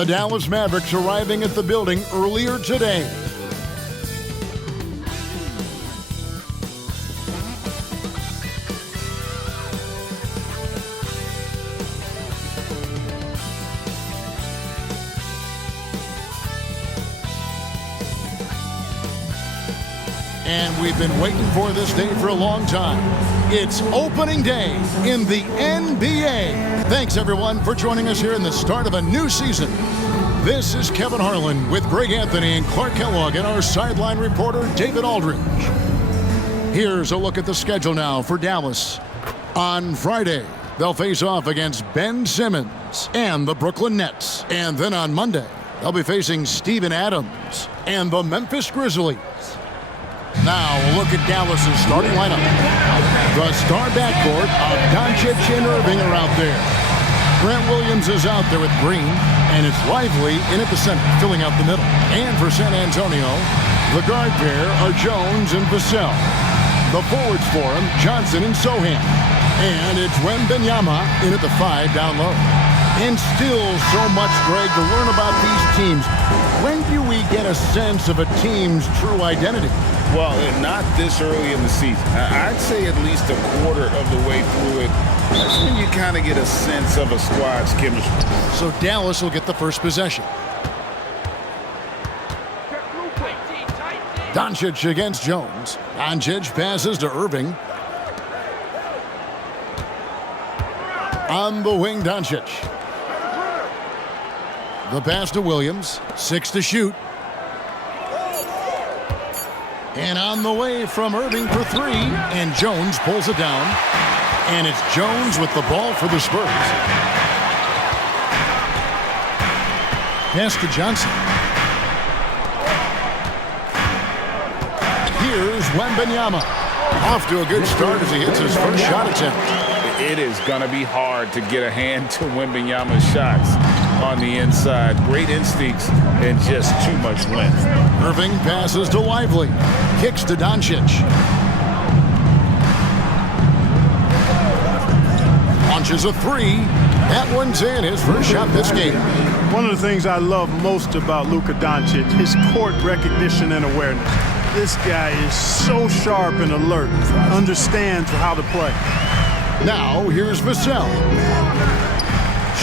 The Dallas Mavericks arriving at the building earlier today. And we've been waiting for this day for a long time. It's opening day in the NBA. Thanks, everyone, for joining us here in the start of a new season. This is Kevin Harlan with Greg Anthony and Clark Kellogg and our sideline reporter, David Aldridge. Here's a look at the schedule now for Dallas. On Friday, they'll face off against Ben Simmons and the Brooklyn Nets. And then on Monday, they'll be facing Steven Adams and the Memphis Grizzlies. Now, a look at Dallas's starting lineup. The star backcourt of Doncic and Irving are out there. Grant Williams is out there with Green, and it's Lively in at the center, filling out the middle. And for San Antonio, the guard pair are Jones and Vassell. The forwards for him, Johnson and Sohan. And it's Wembanyama in at the 5 down low. And still so much, Greg, to learn about these teams. When do we get a sense of a team's true identity? Well, not this early in the season. I'd say at least a quarter of the way through it. That's when you kind of get a sense of a squad's chemistry. So Dallas will get the first possession. Doncic against Jones. Doncic passes to Irving. On the wing, Doncic. The pass to Williams. 6 to shoot. And on the way from Irving for 3. And Jones pulls it down. And it's Jones with the ball for the Spurs. Pass to Johnson. Here's Wembanyama. Off to a good start as he hits his first shot attempt. It is going to be hard to get a hand to Wembanyama's shots on the inside. Great instincts and just too much length. Irving passes to Lively. Kicks to Doncic. Launches a 3. That one's in, his first shot this game. One of the things I love most about Luka Doncic, his court recognition and awareness. This guy is so sharp and alert, understands how to play. Now, here's Vassell.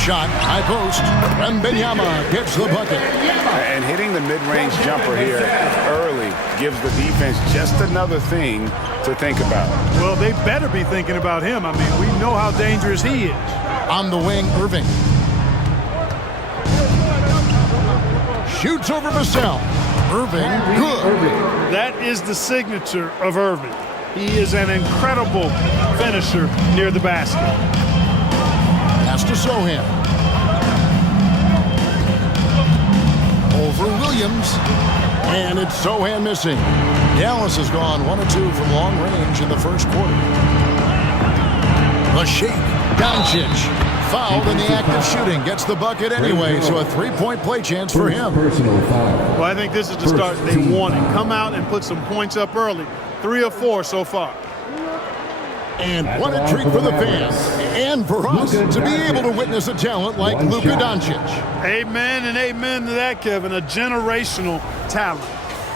Shot, high post. Wembanyama gets the bucket. And hitting the mid-range jumper here early gives the defense just another thing to think about. Well, they better be thinking about him. I mean, we know how dangerous he is. On the wing, Irving. Shoots over Vassell. Irving, good. That is the signature of Irving. He is an incredible finisher near the basket. Pass to Sohan. Over Williams. And it's Sohan missing. Dallas has gone 1 of 2 from long range in the first quarter. The shake. Doncic. Fouled in the act of shooting. Gets the bucket anyway, so a 3-point play chance for him. Well, I think this is the start they wanted. Come out and put some points up early. 3 of 4 so far. And what a treat for the fans and for us to be able to witness a talent like Luka Doncic. Amen and amen to that, Kevin. A generational talent.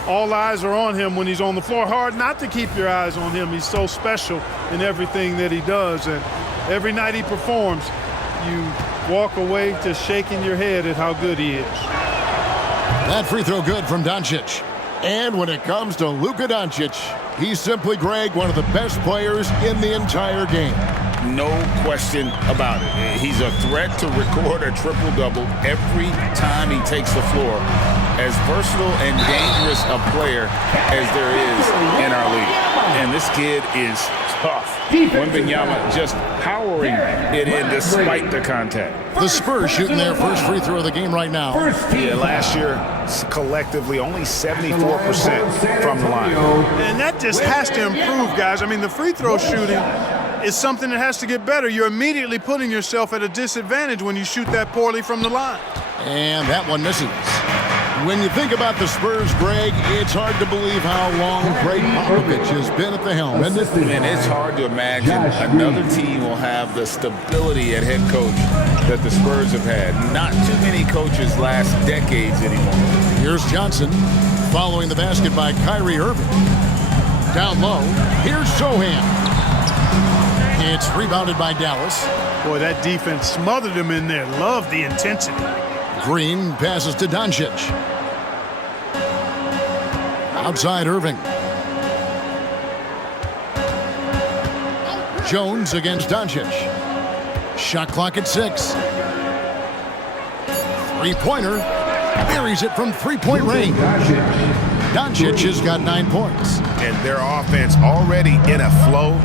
All eyes are on him when he's on the floor. Hard not to keep your eyes on him. He's so special in everything that he does. And every night he performs, you walk away just shaking your head at how good he is. That free throw good from Doncic. And when it comes to Luka Doncic, he's simply, Greg, one of the best players in the entire game. No question about it. He's a threat to record a triple-double every time he takes the floor. As versatile and dangerous a player as there is in our league. And this kid is tough. Wembanyama just powering it in despite the contact. The Spurs shooting their first free throw of the game right now. Yeah, last year, collectively, only 74% from the line. And that just has to improve, guys. I mean, the free throw shooting is something that has to get better. You're immediately putting yourself at a disadvantage when you shoot that poorly from the line. And that one misses. When you think about the Spurs, Greg, it's hard to believe how long Greg Popovich has been at the helm, isn't it? And it's hard to imagine another team will have the stability at head coach that the Spurs have had. Not too many coaches last decades anymore. Here's Johnson following the basket by Kyrie Irving. Down low, here's Sohan. It's rebounded by Dallas. Boy, that defense smothered him in there. Love the intensity. Green passes to Doncic. Outside Irving. Jones against Doncic. Shot clock at 6. Three-pointer. Buries it from three-point range. Doncic has got 9 points. And their offense already in a flow.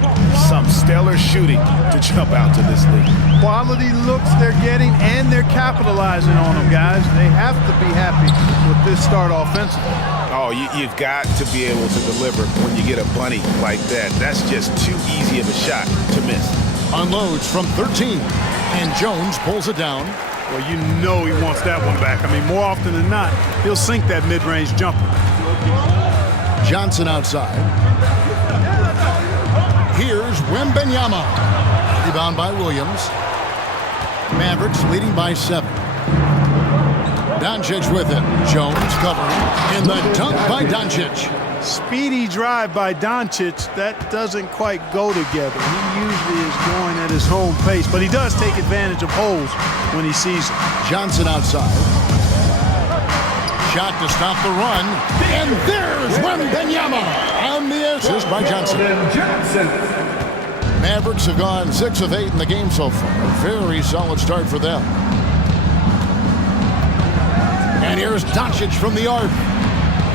Some stellar shooting to jump out to this league. Quality looks they're getting, and they're capitalizing on them, guys. They have to be happy with this start offensively. Oh, you've got to be able to deliver when you get a bunny like that. That's just too easy of a shot to miss. Unloads from 13, and Jones pulls it down. Well, you know he wants that one back. I mean, more often than not, he'll sink that mid-range jumper. Johnson outside. Here's Wembanyama. Rebound by Williams. Mavericks leading by 7. Doncic with it. Jones covering. And the dunk by Doncic. Speedy drive by Doncic. That doesn't quite go together. He usually is going at his home pace, but he does take advantage of holes when he sees them. Johnson outside. Shot to stop the run. And there's Wembanyama on the assist by Johnson. Mavericks have gone 6 of 8 in the game so far. Very solid start for them. And here's Doncic from the arc.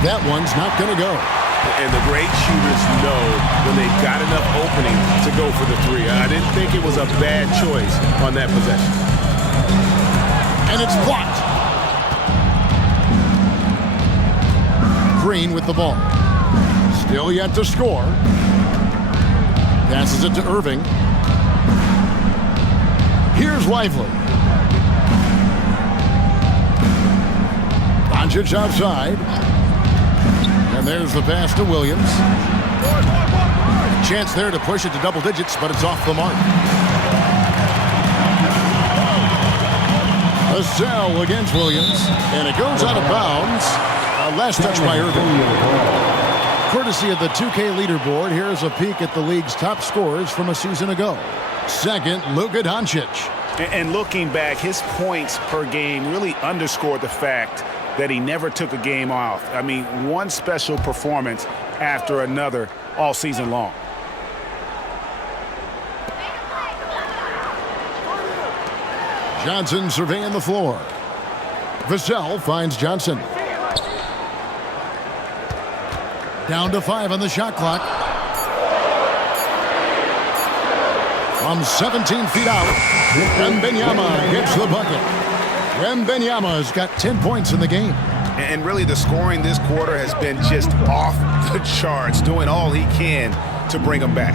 That one's not going to go. And the great shooters know when they've got enough opening to go for the three. I didn't think it was a bad choice on that possession. And it's blocked. Green with the ball. Still yet to score. Passes it to Irving. Here's Lively. Doncic outside. And there's the pass to Williams. Chance there to push it to double digits, but it's off the mark. A sell against Williams, and it goes out of bounds. Last touch by Irving. Courtesy of the 2K leaderboard, here's a peek at the league's top scorers from a season ago. Second, Luka Doncic. And looking back, his points per game really underscored the fact that he never took a game off. I mean, one special performance after another all season long. Johnson surveying the floor. Vassell finds Johnson. Down to 5 on the shot clock. From 17 feet out, Wembanyama gets the bucket. Wembanyama's got 10 points in the game. And really the scoring this quarter has been just off the charts, doing all he can to bring them back.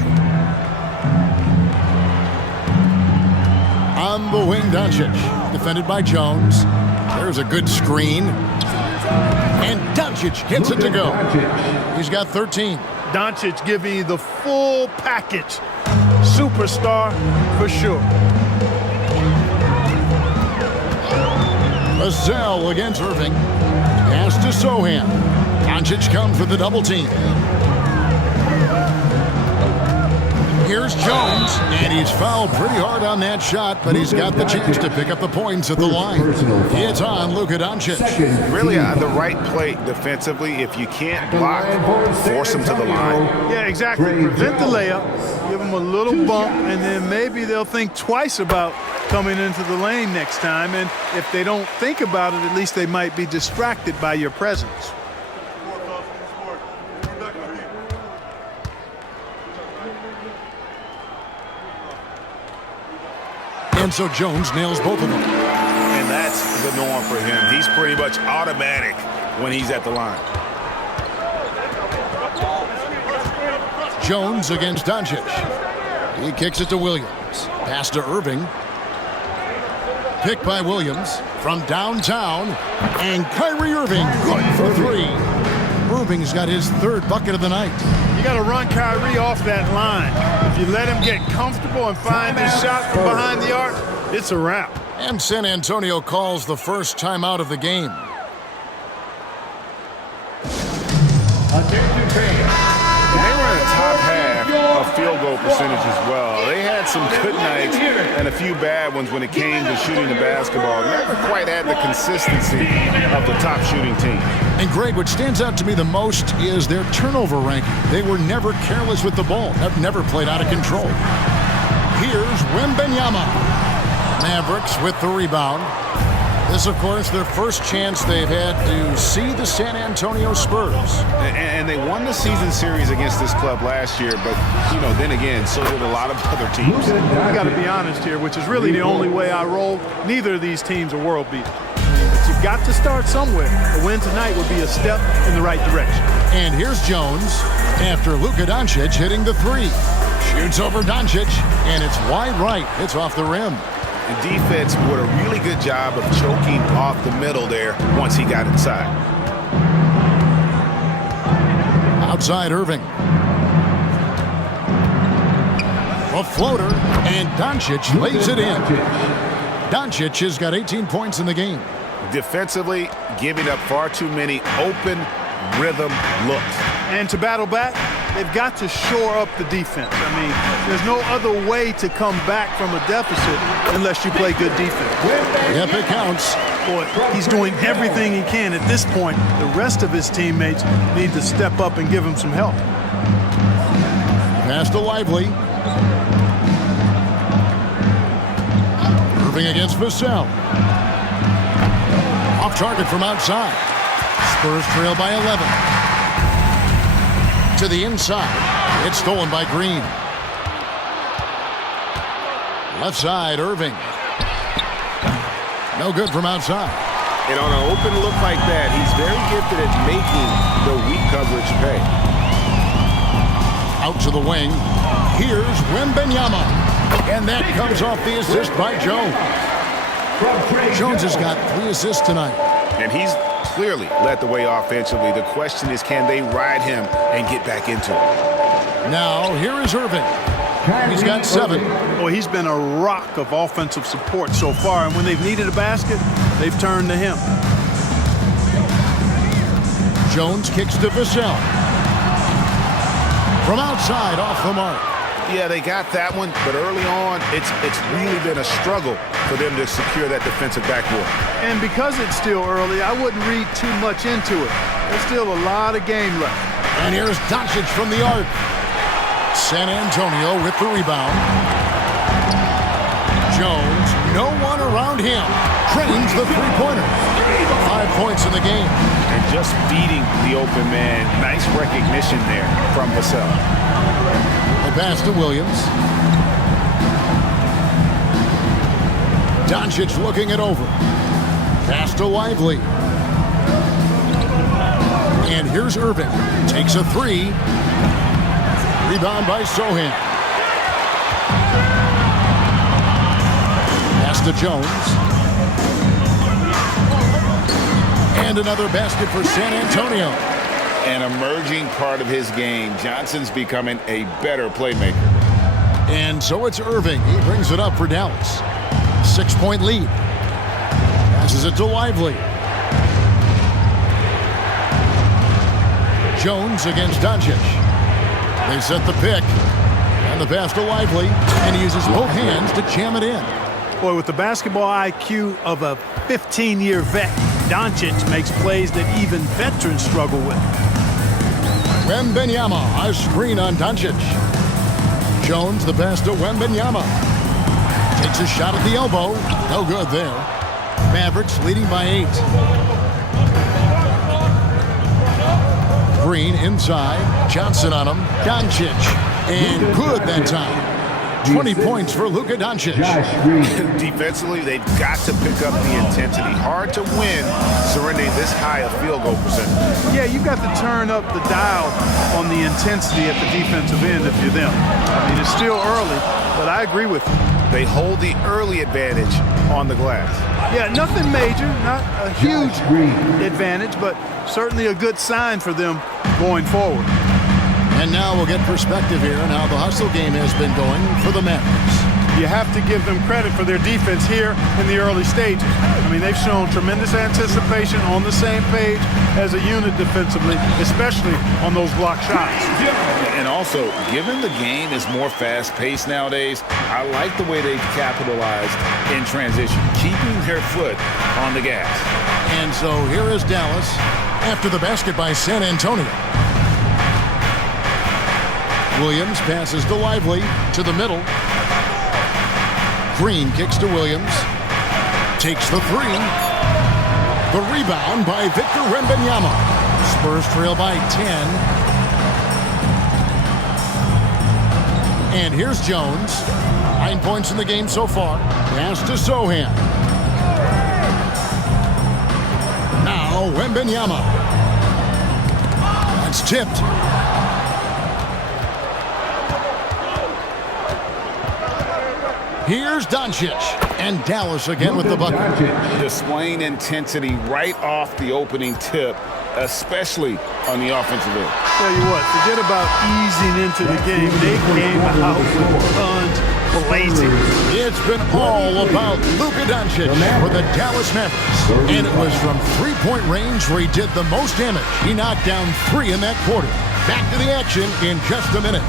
On the wing, Doncic, defended by Jones. There's a good screen. And Doncic gets it to go. He's got 13. Doncic giving you the full package. Superstar for sure. Vassell against Irving. Pass to Sohan. Doncic comes with the double team. Here's Jones, and he's fouled pretty hard on that shot, but he's got the chance to pick up the points at the line. It's on Luka Doncic. Really the right play defensively. If you can't block, force him to the line. Yeah, exactly. Prevent the layup, give them a little bump, and then maybe they'll think twice about coming into the lane next time. And if they don't think about it, at least they might be distracted by your presence. And so Jones nails both of them. And that's the norm for him. He's pretty much automatic when he's at the line. Jones against Doncic. He kicks it to Williams. Pass to Irving. Picked by Williams. from downtown, and Kyrie Irving good for three. Irving's got his third bucket of the night. You got to run Kyrie off that line. If you let him get comfortable and find his shot from behind the arc, it's a wrap. And San Antonio calls the first timeout of the game. They were in the top half of field goal percentage as well. They had some good nights and a few bad ones when it came to shooting the basketball. Never quite had the consistency of the top shooting team. And Greg, what stands out to me the most is their turnover ranking. They were never careless with the ball, never played out of control. Here's Wembanyama. Mavericks with the rebound. This, of course, their first chance they've had to see the San Antonio Spurs. And they won the season series against this club last year, but, you know, then again, so did a lot of other teams. I got to be honest here, which is really the only way I roll. Neither of these teams are world beaters. But you've got to start somewhere. A win tonight would be a step in the right direction. And here's Jones after Luka Doncic hitting the three. Shoots over Doncic, and it's wide right. It's off the rim. The defense did a really good job of choking off the middle there once he got inside. Outside Irving. A floater, and Doncic lays it in. Doncic has got 18 points in the game. Defensively, giving up far too many open rhythm looks. And to battle back, they've got to shore up the defense. I mean, there's no other way to come back from a deficit unless you play good defense. Yep, it counts. Boy, he's doing everything he can at this point. The rest of his teammates need to step up and give him some help. Pass to Lively. Irving against Vassell. Off target from outside. Spurs trail by 11. To the inside. It's stolen by Green. Left side, Irving. No good from outside. And on an open look like that, he's very gifted at making the weak coverage pay. Out to the wing. Here's Wembanyama. And that comes off the assist by Jones. Jones has got 3 assists tonight. And he's clearly led the way offensively. The question is, can they ride him and get back into it? Now, here is Irving. He's got 7. Boy, he's been a rock of offensive support so far, and when they've needed a basket, they've turned to him. Jones kicks to Vassell. From outside, off the mark. Yeah, they got that one, but early on, it's really been a struggle for them to secure that defensive backboard. And because it's still early, I wouldn't read too much into it. There's still a lot of game left. And here's Doncic from the arc. San Antonio with the rebound. Jones, no one around him. Trains the three-pointer. 5 points in the game. And just beating the open man. Nice recognition there from Vassell. A pass to Williams. Doncic looking it over. Pass to Lively. And here's Irving. Takes a 3. Rebound by Sohan. Pass to Jones. And another basket for San Antonio. An emerging part of his game. Johnson's becoming a better playmaker. And so it's Irving. He brings it up for Dallas. 6-point lead. Passes it to Lively. Jones against Doncic. They set the pick. And the pass to Lively. And he uses both hands to jam it in. Boy, with the basketball IQ of a 15-year vet, Doncic makes plays that even veterans struggle with. Wembanyama, a screen on Doncic. Jones, the pass to Wembanyama. Takes a shot at the elbow. No good there. Mavericks leading by 8. Green inside. Johnson on him. Doncic. And good that time. 20 points for Luka Doncic. Defensively, they've got to pick up the intensity. Hard to win surrendering this high a field goal percentage. Yeah, you've got to turn up the dial on the intensity at the defensive end if you're them. I mean, it's still early, but I agree with you. They hold the early advantage on the glass. Yeah, nothing major, not a huge advantage, but certainly a good sign for them going forward. And now we'll get perspective here on how the hustle game has been going for the Mavericks. You have to give them credit for their defense here in the early stages. I mean, they've shown tremendous anticipation, on the same page as a unit defensively, especially on those block shots. And also, given the game is more fast-paced nowadays, I like the way they've capitalized in transition, keeping their foot on the gas. And so here is Dallas after the basket by San Antonio. Williams passes to Lively to the middle. Green kicks to Williams. Takes the three. The rebound by Victor Wembanyama. Spurs trail by 10. And here's Jones. 9 points in the game so far. Pass to Sohan. Now Wembanyama. That's tipped. Here's Doncic, and Dallas again with the bucket. Displaying intensity right off the opening tip, especially on the offensive end. Tell you what, forget about easing into the game. They came out with guns blazing. It's been all about Luka Doncic for the Dallas Mavericks. And it was from three-point range where he did the most damage. He knocked down 3 in that quarter. Back to the action in just a minute.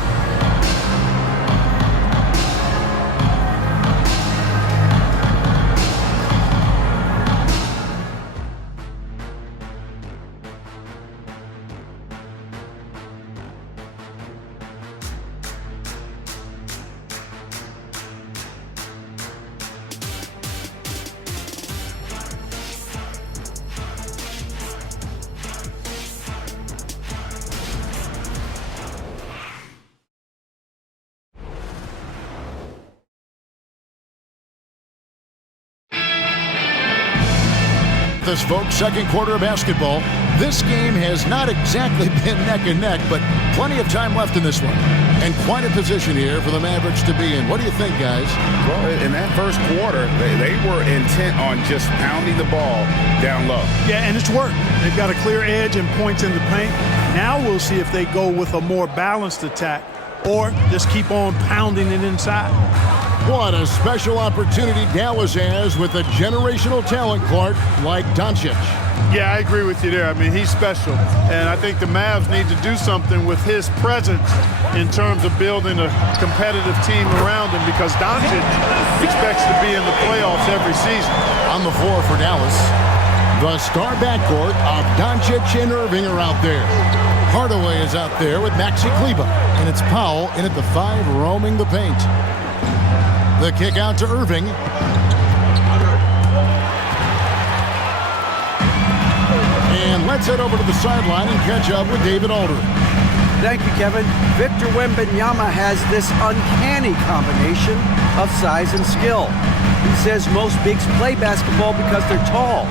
This, folks, second quarter of basketball. This game has not exactly been neck and neck, but plenty of time left in this one. And quite a position here for the Mavericks to be in. What do you think, guys? Well, in that first quarter, they were intent on just pounding the ball down low. Yeah, and it's worked. They've got a clear edge and points in the paint. Now we'll see if they go with a more balanced attack or just keep on pounding it inside. What a special opportunity Dallas has with a generational talent, Clark, like Doncic. Yeah, I agree with you there. I mean, he's special. And I think the Mavs need to do something with his presence in terms of building a competitive team around him, because Doncic expects to be in the playoffs every season. On the floor for Dallas, the star backcourt of Doncic and Irving are out there. Hardaway is out there with Maxi Kleber, and it's Powell in at the 5 roaming the paint. The kick out to Irving. And let's head over to the sideline and catch up with David Aldridge. Thank you, Kevin. Victor Wembanyama has this uncanny combination of size and skill. He says most bigs play basketball because they're tall.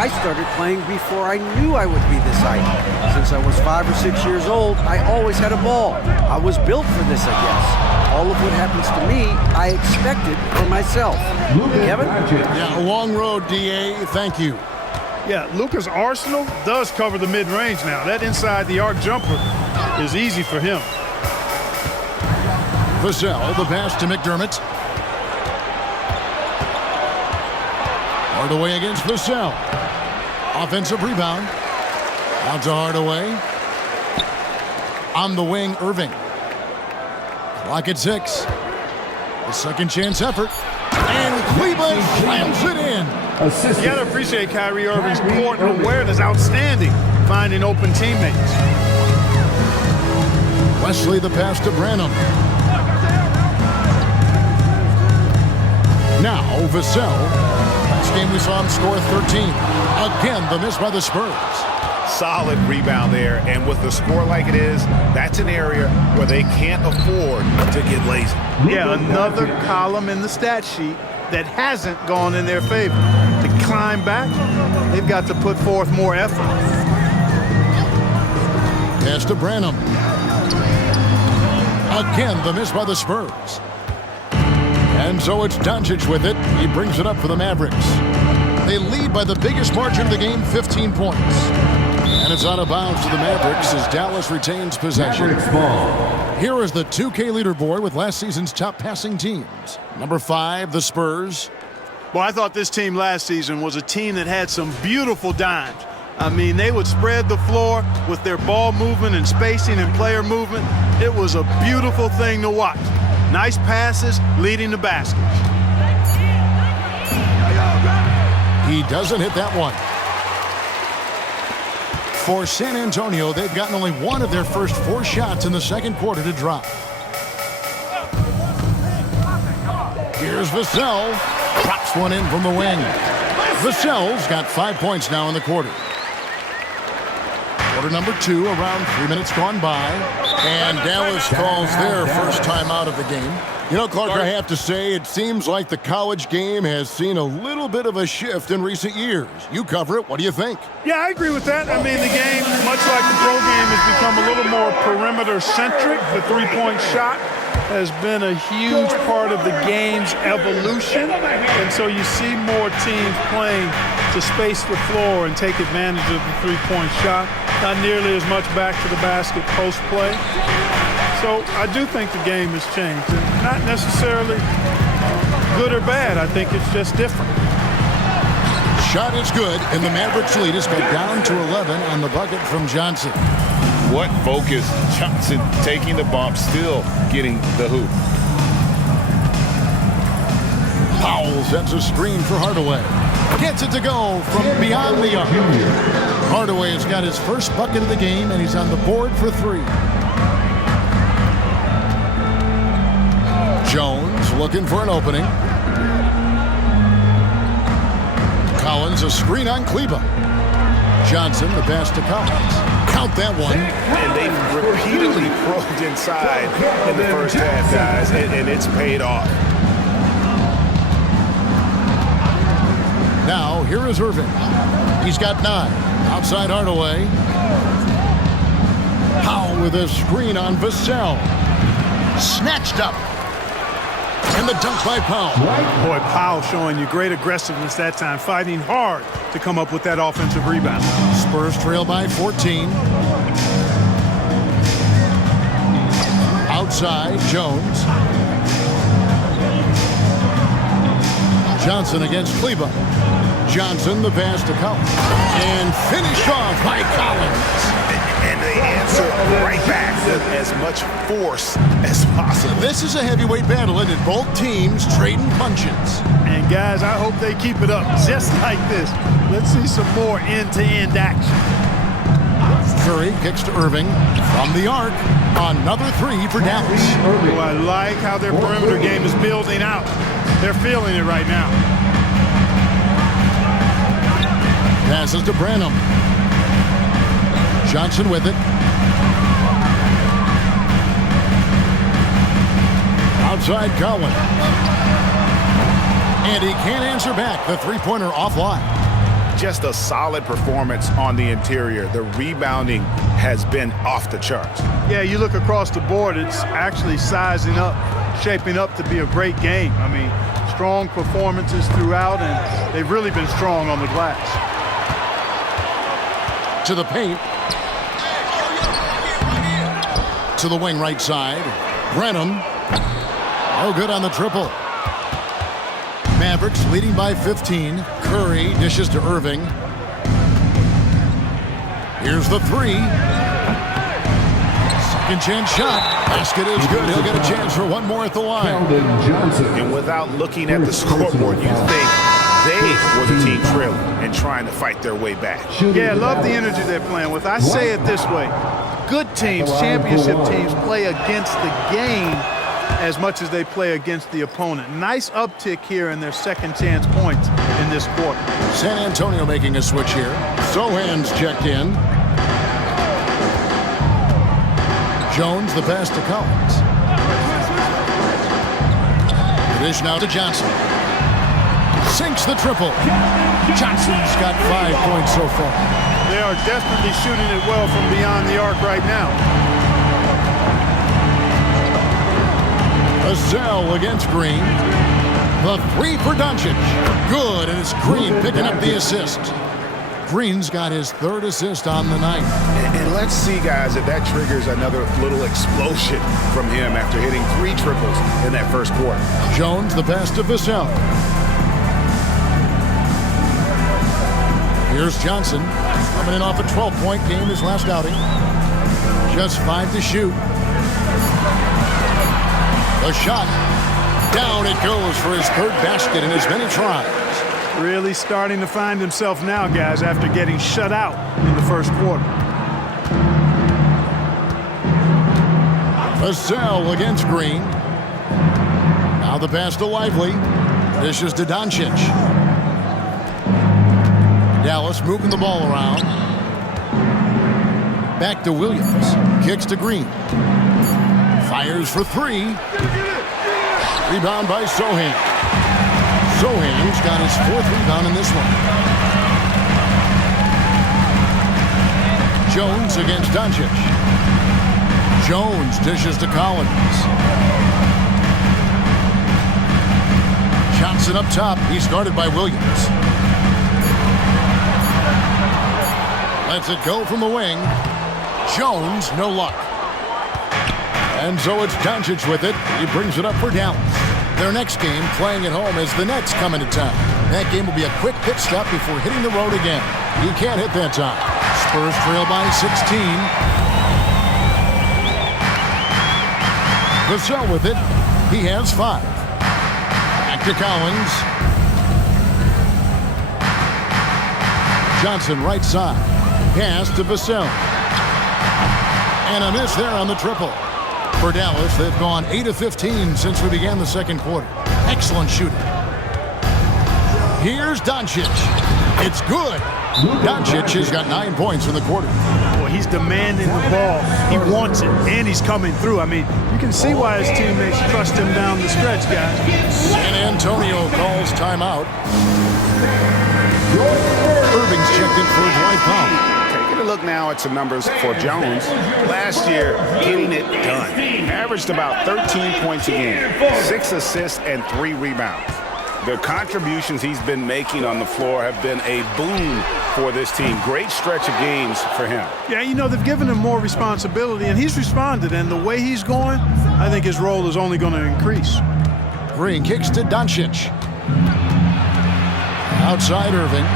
I started playing before I knew I would be this height. Since I was 5 or 6 years old, I always had a ball. I was built for this, I guess. All of what happens to me, I expected for myself. Kevin? Yeah, a long road, D.A. Thank you. Yeah, Luka's arsenal does cover the mid-range now. That inside the arc jumper is easy for him. Vassell, the pass to McDermott. Hardaway against Vassell. Offensive rebound. Out to Hardaway. On the wing, Irving. Clock at 6. The second chance effort. And Cleveland slams it in. You got to appreciate Kyrie Irving's court awareness, outstanding, finding open teammates. Wesley, the pass to Branham. Now Vassell. Last game we saw him score 13. Again, the miss by the Spurs. Solid rebound there, and with the score like it is, that's an area where they can't afford to get lazy. Yeah, another column in the stat sheet that hasn't gone in their favor. To climb back, they've got to put forth more effort. Pass to Branham. Again, the miss by the Spurs. And so it's Doncic with it. He brings it up for the Mavericks. They lead by the biggest margin of the game, 15 points. And it's out of bounds to the Mavericks as Dallas retains possession. Here is the 2K leaderboard with last season's top passing teams. Number 5, the Spurs. Well, I thought this team last season was a team that had some beautiful dimes. I mean, they would spread the floor with their ball movement and spacing and player movement. It was a beautiful thing to watch. Nice passes leading to baskets. He doesn't hit that one. For San Antonio, they've gotten only one of their first 4 shots in the second quarter to drop. Here's Vassell. Drops one in from the wing. Vassell's got 5 points now in the quarter. Quarter number 2, around 3 minutes gone by. And Dallas calls their first time out of the game. You know, Clark, I have to say, it seems like the college game has seen a little bit of a shift in recent years. You cover it. What do you think? Yeah, I agree with that. I mean, the game, much like the pro game, has become a little more perimeter-centric. The three-point shot has been a huge part of the game's evolution. And so you see more teams playing to space the floor and take advantage of the three-point shot. Not nearly as much back to the basket post-play. So I do think the game has changed. And not necessarily good or bad. I think it's just different. Shot is good, and the Mavericks lead has got down to 11 on the bucket from Johnson. What focus. Johnson taking the bump, still getting the hoop. Powell sets a screen for Hardaway. Gets it to go from beyond the arc. Hardaway has got his first bucket of the game, and he's on the board for 3. Jones looking for an opening. Collins a screen on Kleba. Johnson the pass to Collins. Count that one. And they've repeatedly probed inside in the first half, guys, and it's paid off. Now, here is Irving. He's got 9. Outside Hardaway. Powell with a screen on Vassell. Snatched up. And the dunk by Powell. Boy, Powell showing you great aggressiveness that time, fighting hard to come up with that offensive rebound. Spurs trail by 14. Outside, Jones. Johnson against Kleba. Johnson, the pass to Collins. And finished off by Collins. And they answer right back with as much force as possible. This is a heavyweight battle, and both teams trading punches. And guys, I hope they keep it up just like this. Let's see some more end-to-end action. Curry kicks to Irving from the arc. Another 3 for Dallas. Oh, I like how their perimeter game is building out. They're feeling it right now. Passes to Branham. Johnson with it. Outside Cowan. And he can't answer back. The three-pointer offline. Just a solid performance on the interior. The rebounding has been off the charts. Yeah, you look across the board, it's actually sizing up, shaping up to be a great game. I mean, strong performances throughout, and they've really been strong on the glass. To the paint. To the wing right side. Brenham. No good on the triple. Mavericks leading by 15. Curry dishes to Irving. Here's the 3. Second chance shot. Basket is good. He'll get a chance for one more at the line. And without looking at the scoreboard, you think they were the team trailing and trying to fight their way back. Yeah, I love the energy they're playing with. I say it this way. Good teams, championship teams, play against the game as much as they play against the opponent. Nice uptick here in their second chance points in this quarter. San Antonio making a switch here. Sohan's checked in. Jones the pass to Collins. The dish now to Johnson. Sinks the triple. Johnson's got 5 points so far. They are definitely shooting it well from beyond the arc right now. Vassell against Green. The three for Doncic. Good, and it's Green picking up the assist. Green's got his third assist on the night. And let's see, guys, if that triggers another little explosion from him after hitting 3 triples in that first quarter. Jones, the pass to Vassell. Here's Johnson, coming in off a 12-point game his last outing. Just 5 to shoot. The shot. Down it goes for his third basket in as many tries. Really starting to find himself now, guys, after getting shut out in the first quarter. Vassell against Green. Now the pass to Lively. Dishes to Doncic. Dallas moving the ball around. Back to Williams. Kicks to Green. Fires for 3. Rebound by Sohan. Sohan's got his 4th rebound in this one. Jones against Doncic. Jones dishes to Collins. Johnson up top. He's guarded by Williams. Lets it go from the wing. Jones, no luck. And so it's Doncic with it. He brings it up for Dallas. Their next game, playing at home, as the Nets come into town. That game will be a quick pit stop before hitting the road again. He can't hit that time. Spurs trail by 16. Vassell with it. He has 5. Back to Collins. Johnson right side. Pass to Vassell. And a miss there on the triple. For Dallas, they've gone 8 of 15 since we began the second quarter. Excellent shooting. Here's Doncic. It's good. Doncic has got 9 points in the quarter. Well, he's demanding the ball. He wants it, and he's coming through. I mean, you can see why his teammates trust him down the stretch, guys. San Antonio calls timeout. Irving's checked in for his right foul. Taking a look now at some numbers for Jones. Last year, getting it done. Averaged about 13 points a game, 6 assists, and 3 rebounds. The contributions he's been making on the floor have been a boon for this team. Great stretch of games for him. Yeah, you know, they've given him more responsibility, and he's responded. And the way he's going, I think his role is only going to increase. Green kicks to Doncic. Outside Irving.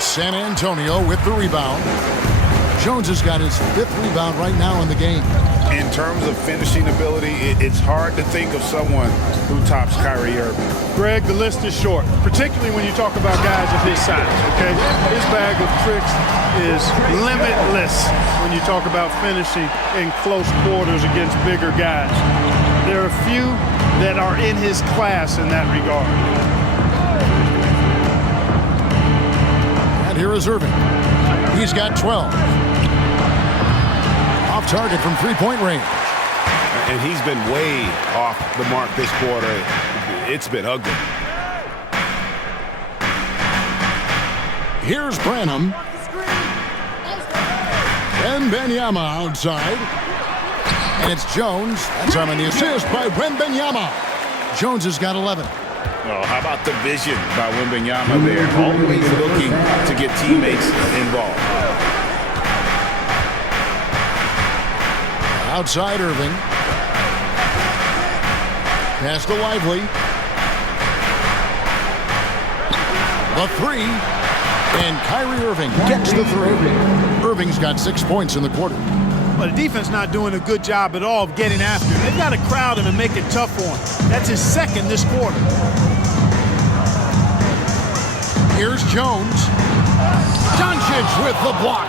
San Antonio with the rebound. Jones has got his 5th rebound right now in the game. In terms of finishing ability, it's hard to think of someone who tops Kyrie Irving. Greg, the list is short, particularly when you talk about guys of his size, okay? His bag of tricks is limitless when you talk about finishing in close quarters against bigger guys. There are few that are in his class in that regard. Here is Irving. He's got 12. Off target from 3-point range. And he's been way off the mark this quarter. It's been ugly. Here's Branham. And Wembanyama outside. And it's Jones. That's on the assist by Wembanyama. Jones has got 11. Oh, how about the vision by Wembanyama there? Always looking to get teammates involved. Outside Irving. Pass to Lively. The 3. And Kyrie Irving gets the 3. Irving's got 6 points in the quarter. But the defense not doing a good job at all of getting after him. They've got to crowd him and make it tough for him. That's his 2nd this quarter. Here's Jones. Doncic with the block.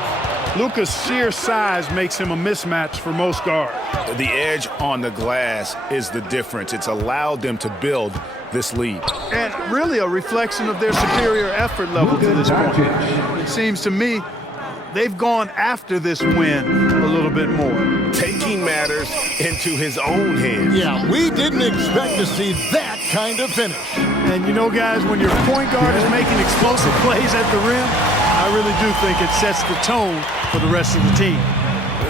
Luka's sheer size makes him a mismatch for most guards. The edge on the glass is the difference. It's allowed them to build this lead. And really a reflection of their superior effort level to this point. It seems to me they've gone after this win a little bit more. Taking matters into his own hands. Yeah, we didn't expect to see that kind of finish. And you know, guys, when your point guard is making explosive plays at the rim, I I really do think it sets the tone for the rest of the team.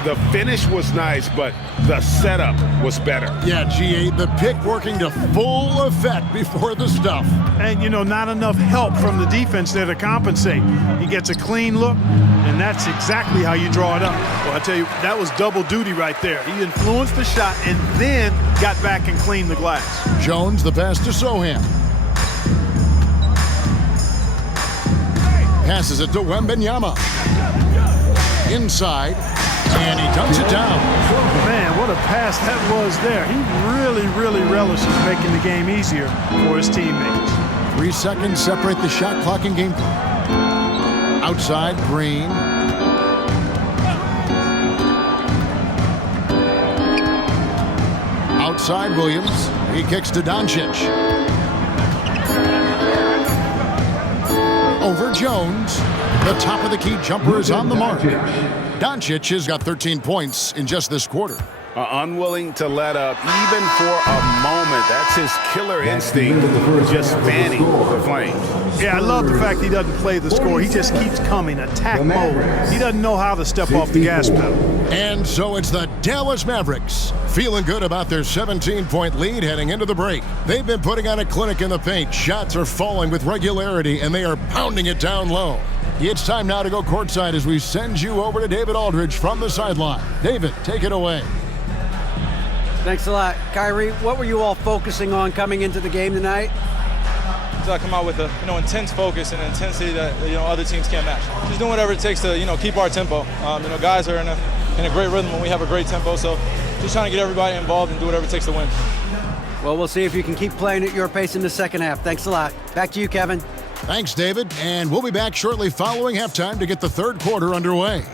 The finish was nice, but the setup was better. Yeah, GA, the pick working to full effect before the stuff. And, you know, not enough help from the defense there to compensate. He gets a clean look, and that's exactly how you draw it up. Well, I tell you, that was double duty right there. He influenced the shot and then got back and cleaned the glass. Jones, the pass to Sohan. Passes it to Wembanyama. Inside, and he dunks it down. Man, what a pass that was there. He really relishes making the game easier for his teammates. 3 seconds separate the shot clock and game clock. Outside, Green. Outside, Williams. He kicks to Doncic. Over Jones. The top of the key jumper is on the mark. Doncic has got 13 points in just this quarter. Unwilling to let up even for a moment. That's his killer instinct, just fanning the flames. Yeah, I love the fact he doesn't play the score. He just keeps coming, attack mode. He doesn't know how to step off the gas pedal. And so it's the Dallas Mavericks feeling good about their 17-point lead heading into the break. They've been putting on a clinic in the paint. Shots are falling with regularity, and they are pounding it down low. It's time now to go courtside as we send you over to David Aldridge from the sideline. David, take it away. Thanks a lot. Kyrie, what were you all focusing on coming into the game tonight? So I come out with a intense focus and intensity that other teams can't match. Just doing whatever it takes to keep our tempo. Guys are in a great rhythm when we have a great tempo. So just trying to get everybody involved and do whatever it takes to win. Well, we'll see if you can keep playing at your pace in the second half. Thanks a lot. Back to you, Kevin. Thanks, David. And we'll be back shortly following halftime to get the third quarter underway.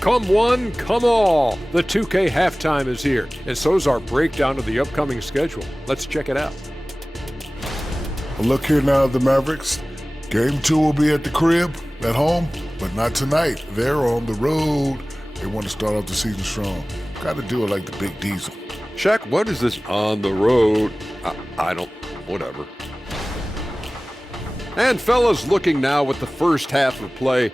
Come one, come all. The 2K halftime is here, and so's our breakdown of the upcoming schedule. Let's check it out. Well, look here now, the Mavericks. Game 2 will be at the crib, at home, but not tonight. They're on the road. They want to start off the season strong. Got to do it like the Big Diesel. Shaq, what is this on the road? I don't, whatever. And fellas, looking now at the first half of play,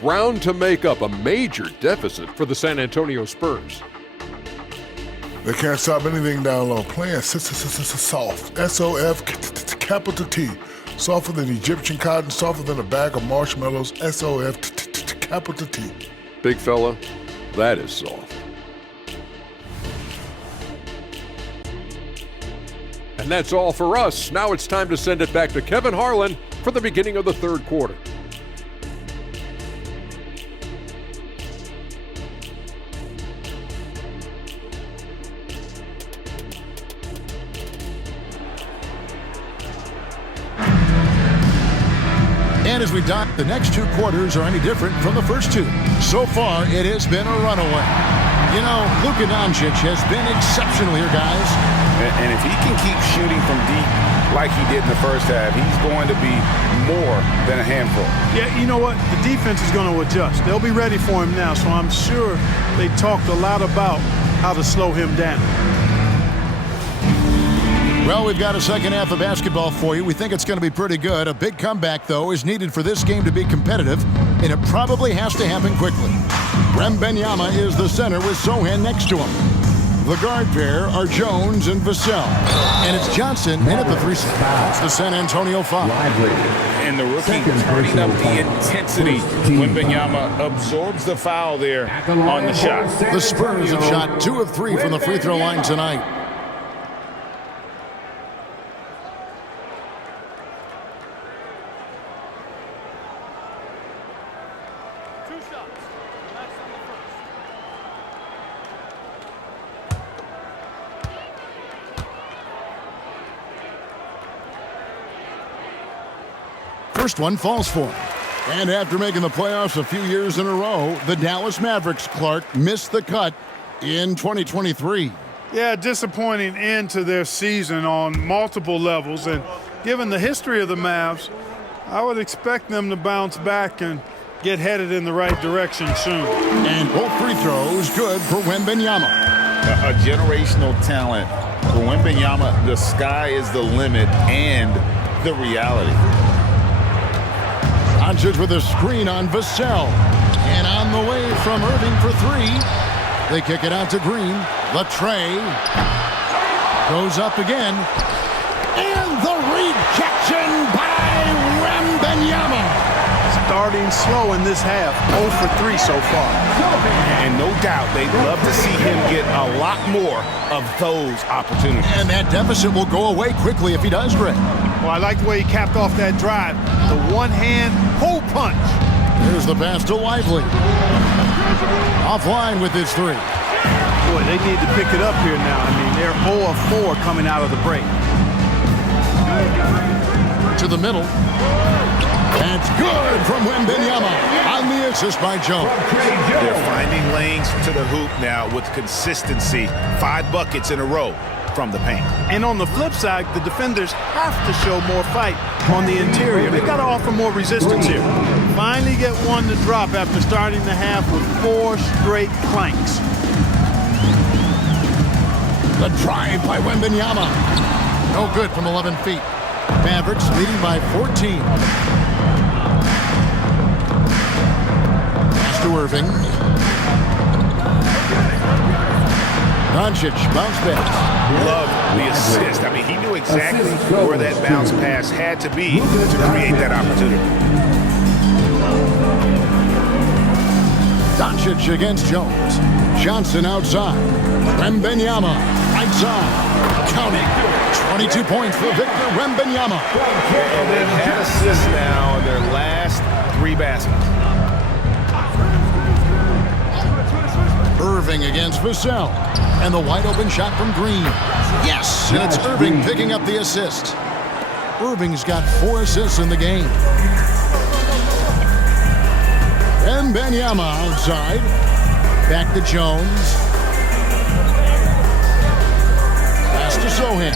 ground to make up a major deficit for the San Antonio Spurs. They can't stop anything down low. Playing soft. S-O-F, capital T. Softer than Egyptian cotton, softer than a bag of marshmallows. S-O-F, capital T. Big fella, that is soft. And that's all for us. Now it's time to send it back to Kevin Harlan for the beginning of the third quarter. And as we dive, the next two quarters are any different from the first two. So far, it has been a runaway. You know, Luka Doncic has been exceptional here, guys. And if he can keep shooting from deep like he did in the first half, he's going to be more than a handful. Yeah, you know what? The defense is going to adjust. They'll be ready for him now, so I'm sure they talked a lot about how to slow him down. Well, we've got a second half of basketball for you. We think it's going to be pretty good. A big comeback, though, is needed for this game to be competitive, and it probably has to happen quickly. Wembanyama is the center with Sohan next to him. The guard pair are Jones and Vassell. And it's Johnson in at the 3 spot. It's the San Antonio foul. And the rookie turning up the intensity when Wembanyama absorbs the foul there on the shot. The Spurs have shot 2 of 3 from the free throw line tonight. First one falls for him. And after making the playoffs a few years in a row, the Dallas Mavericks, Clark, missed the cut in 2023. Yeah, disappointing end to their season on multiple levels. And given the history of the Mavs, I would expect them to bounce back and get headed in the right direction soon. And both free throws good for Wembanyama. A generational talent for Wembanyama. The sky is the limit and the reality. Doncic with a screen on Vassell. And on the way from Irving for three. They kick it out to Green. Latre goes up again. And the rejection by Wembanyama. Starting slow in this half, 0 for 3 so far. And no doubt they'd love to see him get a lot more of those opportunities. And that deficit will go away quickly if he does, Greg. Well, I like the way he capped off that drive. The one-hand pull punch. Here's the pass to Lively. Offline with his three. Boy, they need to pick it up here now. I mean, they're 0 of 4 coming out of the break. To the middle. That's good from Wembanyama on the assist by Jones. They're finding lanes to the hoop now with consistency. 5 buckets in a row from the paint. And on the flip side, the defenders have to show more fight on the interior. They've got to offer more resistance here. Finally get one to drop after starting the half with 4 straight planks. The drive by Wembanyama. No good from 11 feet. Mavericks leading by 14. Pass to Irving. Doncic bounce pass. Love the assist. I mean, he knew exactly where that bounce pass had to be to create that opportunity. Doncic against Jones. Johnson outside. Wembanyama right side. Counting. 22 points for Victor Wembanyama. And they've had assists now in their last 3 baskets. Irving against Vassell. And the wide open shot from Green. Yes, and it's Irving picking up the assist. Irving's got 4 assists in the game. Wembanyama outside. Back to Jones. Pass to Sohan.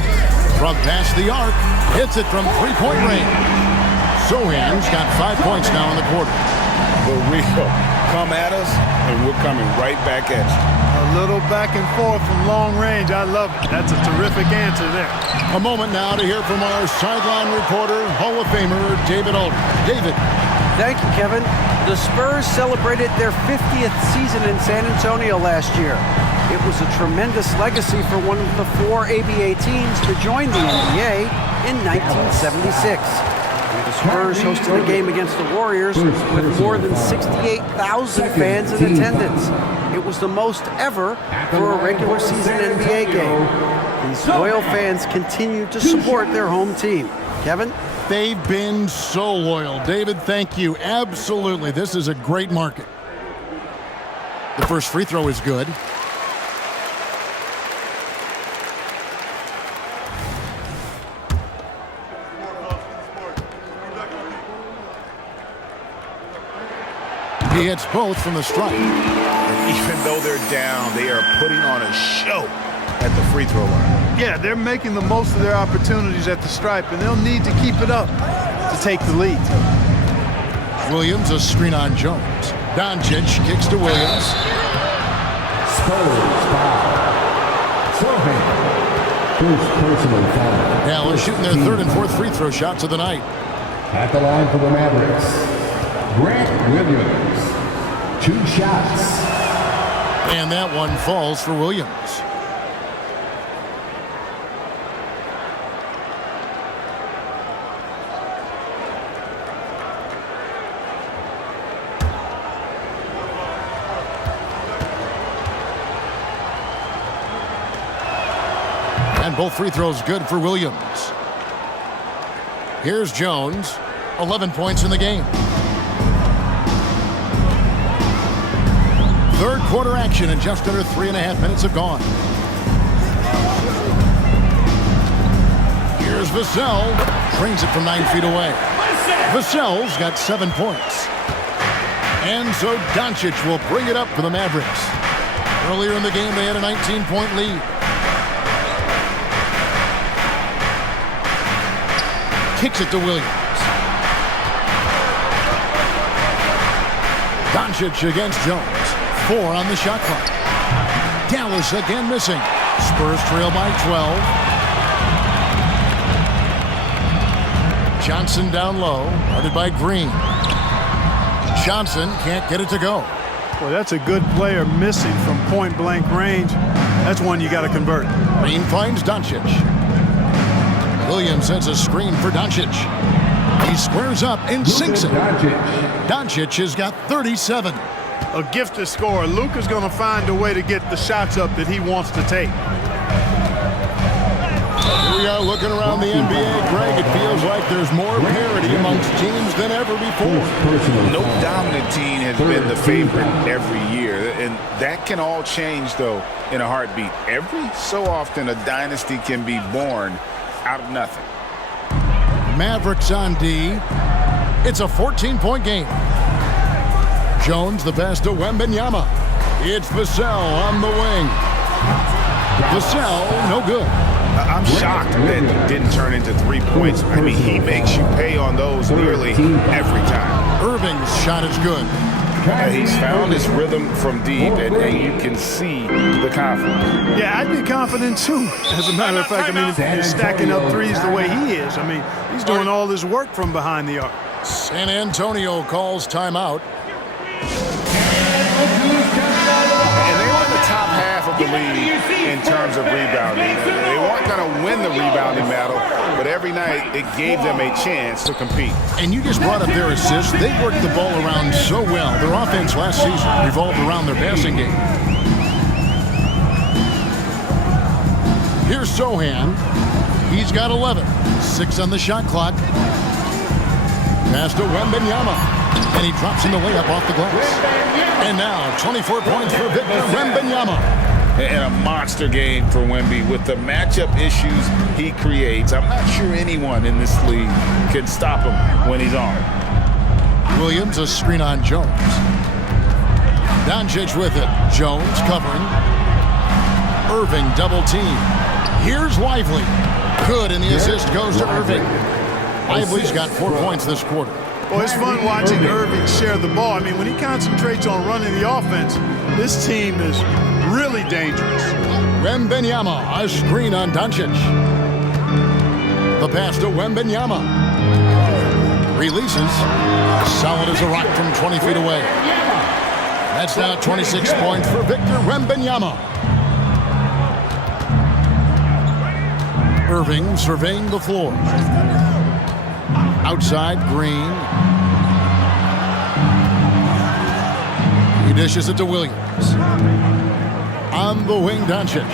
From past the arc. Hits it from 3-point range. Sohan's got 5 points now in the quarter. The real come at us, and we're coming right back at you. A little back and forth from long range. I love it. That's a terrific answer there. A moment now to hear from our sideline reporter, Hall of Famer David Aldridge. David. Thank you, Kevin. The Spurs celebrated their 50th season in San Antonio last year. It was a tremendous legacy for one of the 4 ABA teams to join the NBA in 1976. The Spurs hosted a game against the Warriors with more than 68,000 fans in attendance. It was the most ever for a regular season NBA game. These loyal fans continue to support their home team. Kevin? They've been so loyal. David, thank you. Absolutely. This is a great market. The first free throw is good. He hits both from the stripe. Even though they're down, they are putting on a show at the free throw line. Yeah, they're making the most of their opportunities at the stripe, and they'll need to keep it up to take the lead. Williams, a screen on Jones. Doncic kicks to Williams. Spurs foul. First personal foul. Dallas shooting their 3rd and 4th free throw shots of the night. At the line for the Mavericks, Grant Williams. 2 shots. And that one falls for Williams. And both free throws good for Williams. Here's Jones. 11 points in the game. 3rd quarter action, and just under 3.5 minutes have gone. Here's Vassell. Trains it from 9 feet away. Vassell's got 7 points. And so Doncic will bring it up for the Mavericks. Earlier in the game, they had a 19-point lead. Kicks it to Williams. Doncic against Jones. 4 on the shot clock. Dallas again missing. Spurs trail by 12. Johnson down low, guarded by Green. Johnson can't get it to go. Well, that's a good player missing from point-blank range. That's one you got to convert. Green finds Doncic. Williams sends a screen for Doncic. He squares up and sinks it. Doncic has got 37. A gifted scorer. Luka's going to find a way to get the shots up that he wants to take. Here we are looking around the NBA, Greg. It feels like there's more parity amongst teams than ever before. No dominant team has been the favorite every year, and that can all change, though, in a heartbeat. Every so often, a dynasty can be born out of nothing. Mavericks on D. It's a 14-point game. Jones the pass to Wembanyama. It's Vassell on the wing. Vassell, no good. I'm shocked that it didn't turn into 3 points. I mean, he makes you pay on those nearly every time. Irving's shot is good. He's found his rhythm from deep, and you can see the confidence. Yeah, I'd be confident too. As a matter of fact, I mean, if you're stacking up threes the way he is, I mean, he's doing all his work from behind the arc. San Antonio calls timeout. And they were in the top half of the league in terms of rebounding. They weren't going to win the rebounding battle, but every night it gave them a chance to compete. And you just brought up their assists. They worked the ball around so well. Their offense last season revolved around their passing game. Here's Sohan. He's got 11. 6 on the shot clock. Pass to Wembanyama. And he drops in the layup off the glass. And now 24 points for Victor Wembanyama. And a monster game for Wemby with the matchup issues he creates. I'm not sure anyone in this league can stop him when he's on. Williams, a screen on Jones. Doncic with it. Jones covering. Irving double team. Here's Lively. Good, and the assist goes to Irving. Lively's got 4 points this quarter. Well, it's fun watching Irving share the ball. I mean, when he concentrates on running the offense, this team is really dangerous. Wembanyama, a screen on Doncic. The pass to Wembanyama. Releases. Solid as a rock from 20 feet away. That's now 26 points for Victor Wembanyama. Irving surveying the floor. Outside, Green. He dishes it to Williams. On the wing, Doncic.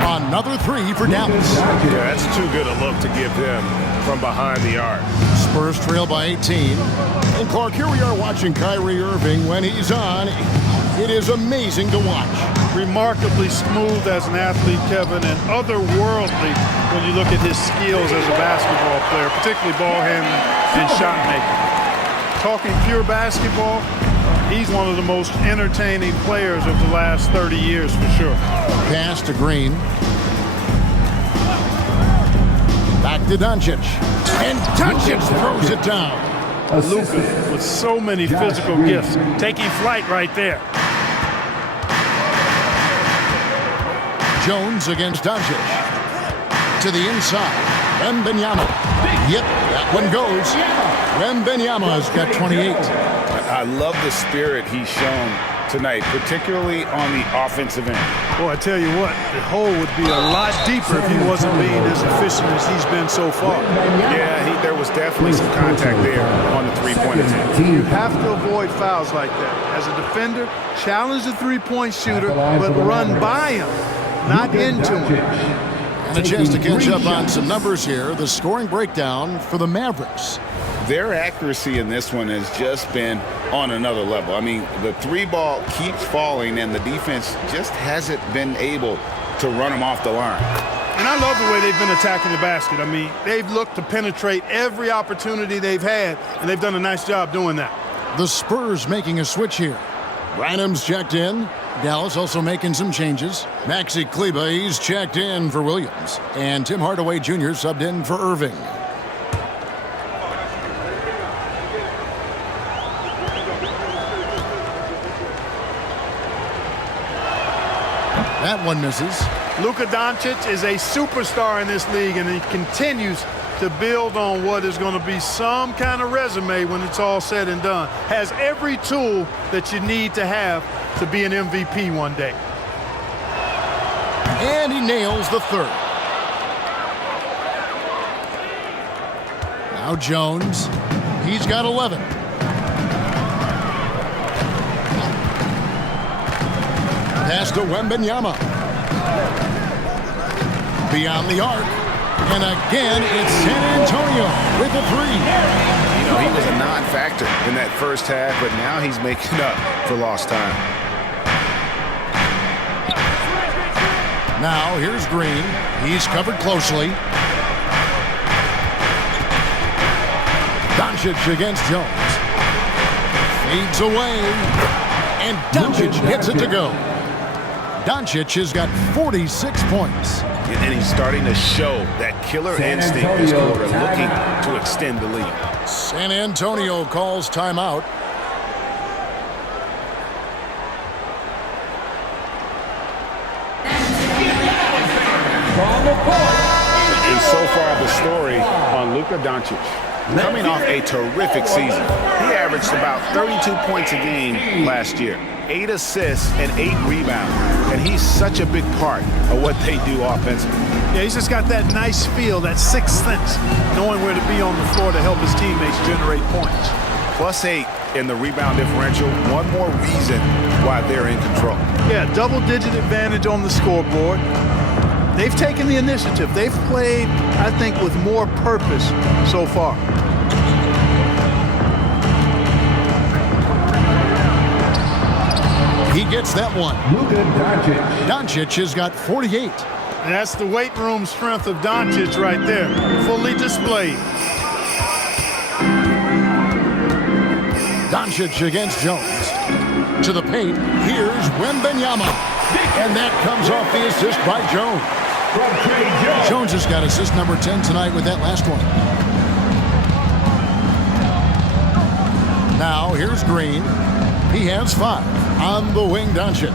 Another 3 for Dallas. Yeah, that's too good a look to give them from behind the arc. Spurs trail by 18. And Clark, here we are watching Kyrie Irving. When he's on, it is amazing to watch. Remarkably smooth as an athlete, Kevin, and otherworldly when you look at his skills as a basketball player, particularly ball handling and shot making. Talking pure basketball, he's one of the most entertaining players of the last 30 years for sure. Pass to Green. Back to Doncic. And Doncic throws it down. Luka with so many physical gifts, taking flight right there. Jones against Doncic. To the inside. Wembanyama. Yep, that one goes. Wembanyama's got 28. I love the spirit he's shown tonight, particularly on the offensive end. Boy, I tell you what, the hole would be a lot deeper if he wasn't being as efficient as he's been so far. Yeah, there was definitely some contact there on the three-point attempt. You have to avoid fouls like that. As a defender, challenge the three-point shooter, but run by him, not into him. And a chance to catch up on some numbers here. The scoring breakdown for the Mavericks. Their accuracy in this one has just been on another level. I mean, the three ball keeps falling, and the defense just hasn't been able to run them off the line. And I love the way they've been attacking the basket. I mean, they've looked to penetrate every opportunity they've had, and they've done a nice job doing that. The Spurs making a switch here. Branham's checked in. Dallas also making some changes. Maxi Kleber, he's checked in for Williams. And Tim Hardaway Jr. subbed in for Irving. That one misses. Luka Doncic is a superstar in this league, and he continues to build on what is going to be some kind of resume when it's all said and done. Has every tool that you need to have to be an MVP one day. And he nails the third. Now Jones. He's got 11. Pass to Wembanyama. Beyond the arc. And again, it's San Antonio with a three. You know, he was a non-factor in that first half, but now he's making up for lost time. Now here's Green. He's covered closely. Doncic against Jones. Fades away. And Doncic gets it to go. Doncic has got 46 points. And he's starting to show that killer instinct this quarter, looking to extend the lead. San Antonio calls timeout. And so far the story on Luka Doncic. Coming off a terrific season. He averaged about 32 points a game last year. 8 assists and 8 rebounds. And he's such a big part of what they do offensively. Yeah, he's just got that nice feel, that sixth sense, knowing where to be on the floor to help his teammates generate points. +8 in the rebound differential. One more reason why they're in control. Yeah, double-digit advantage on the scoreboard. They've taken the initiative. They've played, I think, with more purpose so far. He gets that one. Luka Doncic. Doncic has got 48. And that's the weight room strength of Doncic right there, fully displayed. Doncic against Jones. To the paint, here's Wembanyama. And that comes off the assist by Jones. Jones has got assist number 10 tonight with that last one. Now here's Green. He has 5 on the wing. Doncic.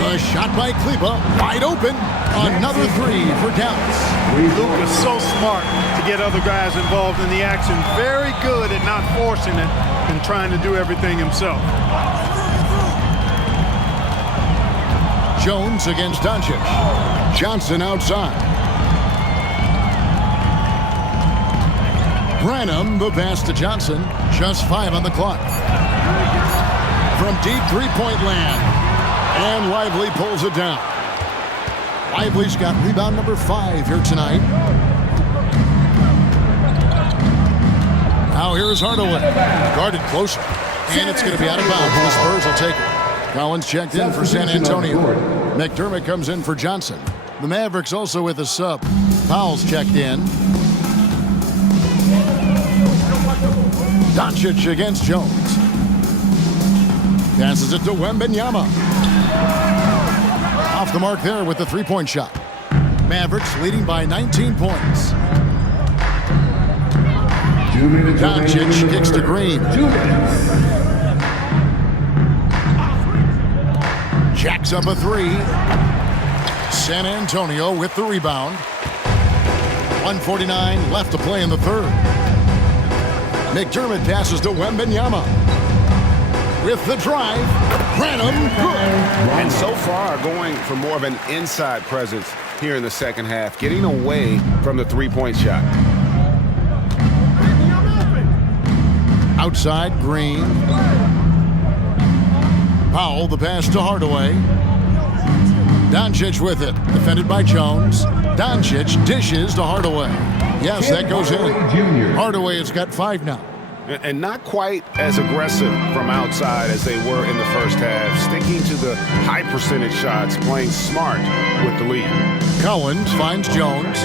The shot by Kleber, wide open. Another 3 for Dallas. Luka's so smart to get other guys involved in the action. Very good at not forcing it and trying to do everything himself. Jones against Doncic. Johnson outside. Branham, the pass to Johnson. Just 5 on the clock. From deep three-point land. And Lively pulls it down. Lively's got rebound number 5 here tonight. Now here's Hardaway. Guarded closer. And it's going to be out of bounds. The Spurs will take it. Collins checked in for San Antonio. McDermott comes in for Johnson. The Mavericks also with a sub. Powell's checked in. Doncic against Jones. Passes it to Wembanyama. Off the mark there with the three-point shot. Mavericks leading by 19 points. 2 minutes. Doncic kicks to Green. 2 minutes. Jacks up a 3. San Antonio with the rebound. 1:49 left to play in the third. McDermott passes to Wembanyama. With the drive, Branham, good. And so far going for more of an inside presence here in the second half, getting away from the three-point shot. Outside, Green. Powell, the pass to Hardaway. Doncic with it, defended by Jones. Doncic dishes to Hardaway. Yes, that goes in. Hardaway has got 5 now. And not quite as aggressive from outside as they were in the first half, sticking to the high percentage shots, playing smart with the lead. Collins finds Jones.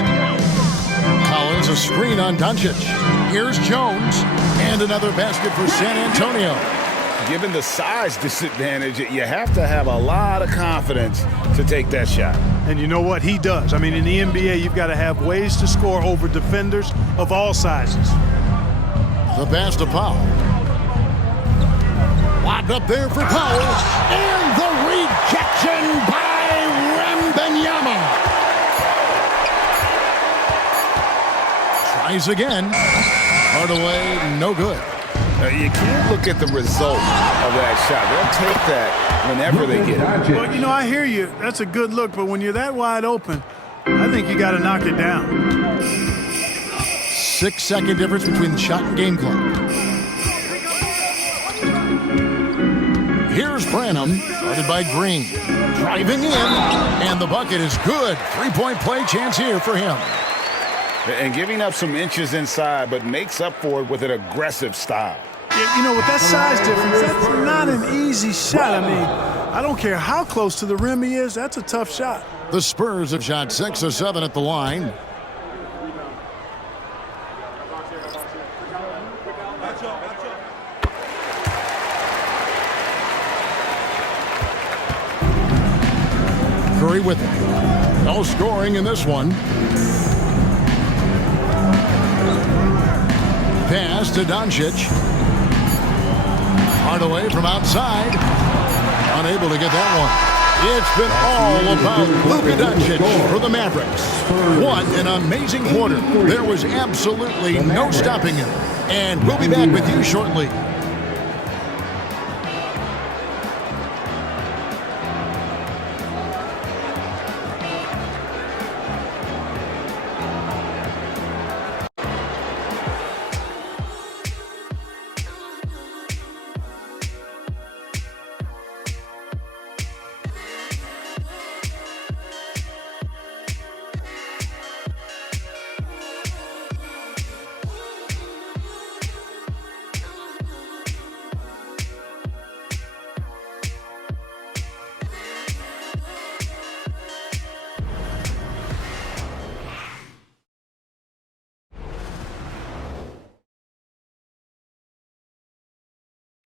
Collins a screen on Doncic. Here's Jones, and another basket for San Antonio. Given the size disadvantage, you have to have a lot of confidence to take that shot. And you know what? He does. I mean, in the NBA, you've got to have ways to score over defenders of all sizes. The pass to Powell. Locked up there for Powell. And the Rejection by Wembanyama. Tries again. Hardaway, no good. You can't look at the result of that shot. They'll take that whenever they get it. Well, you know, I hear you. That's a good look, but when you're that wide open, I think you got to knock it down. 6-second difference between the shot and game clock. Here's Branham, guarded by Green. Driving in, and the bucket is good. Three-point play chance here for him. And giving up some inches inside, but makes up for it with an aggressive style. You know, with that size difference, that's not an easy shot. I mean, I don't care how close to the rim he is, that's a tough shot. The Spurs have shot 6 of 7 at the line. Curry with it. No scoring in this one. Pass to Doncic. Hardaway from outside. Unable to get that one. It's been all about Luka Doncic for the Mavericks. What an amazing quarter. There was absolutely no stopping him. And we'll be back with you shortly.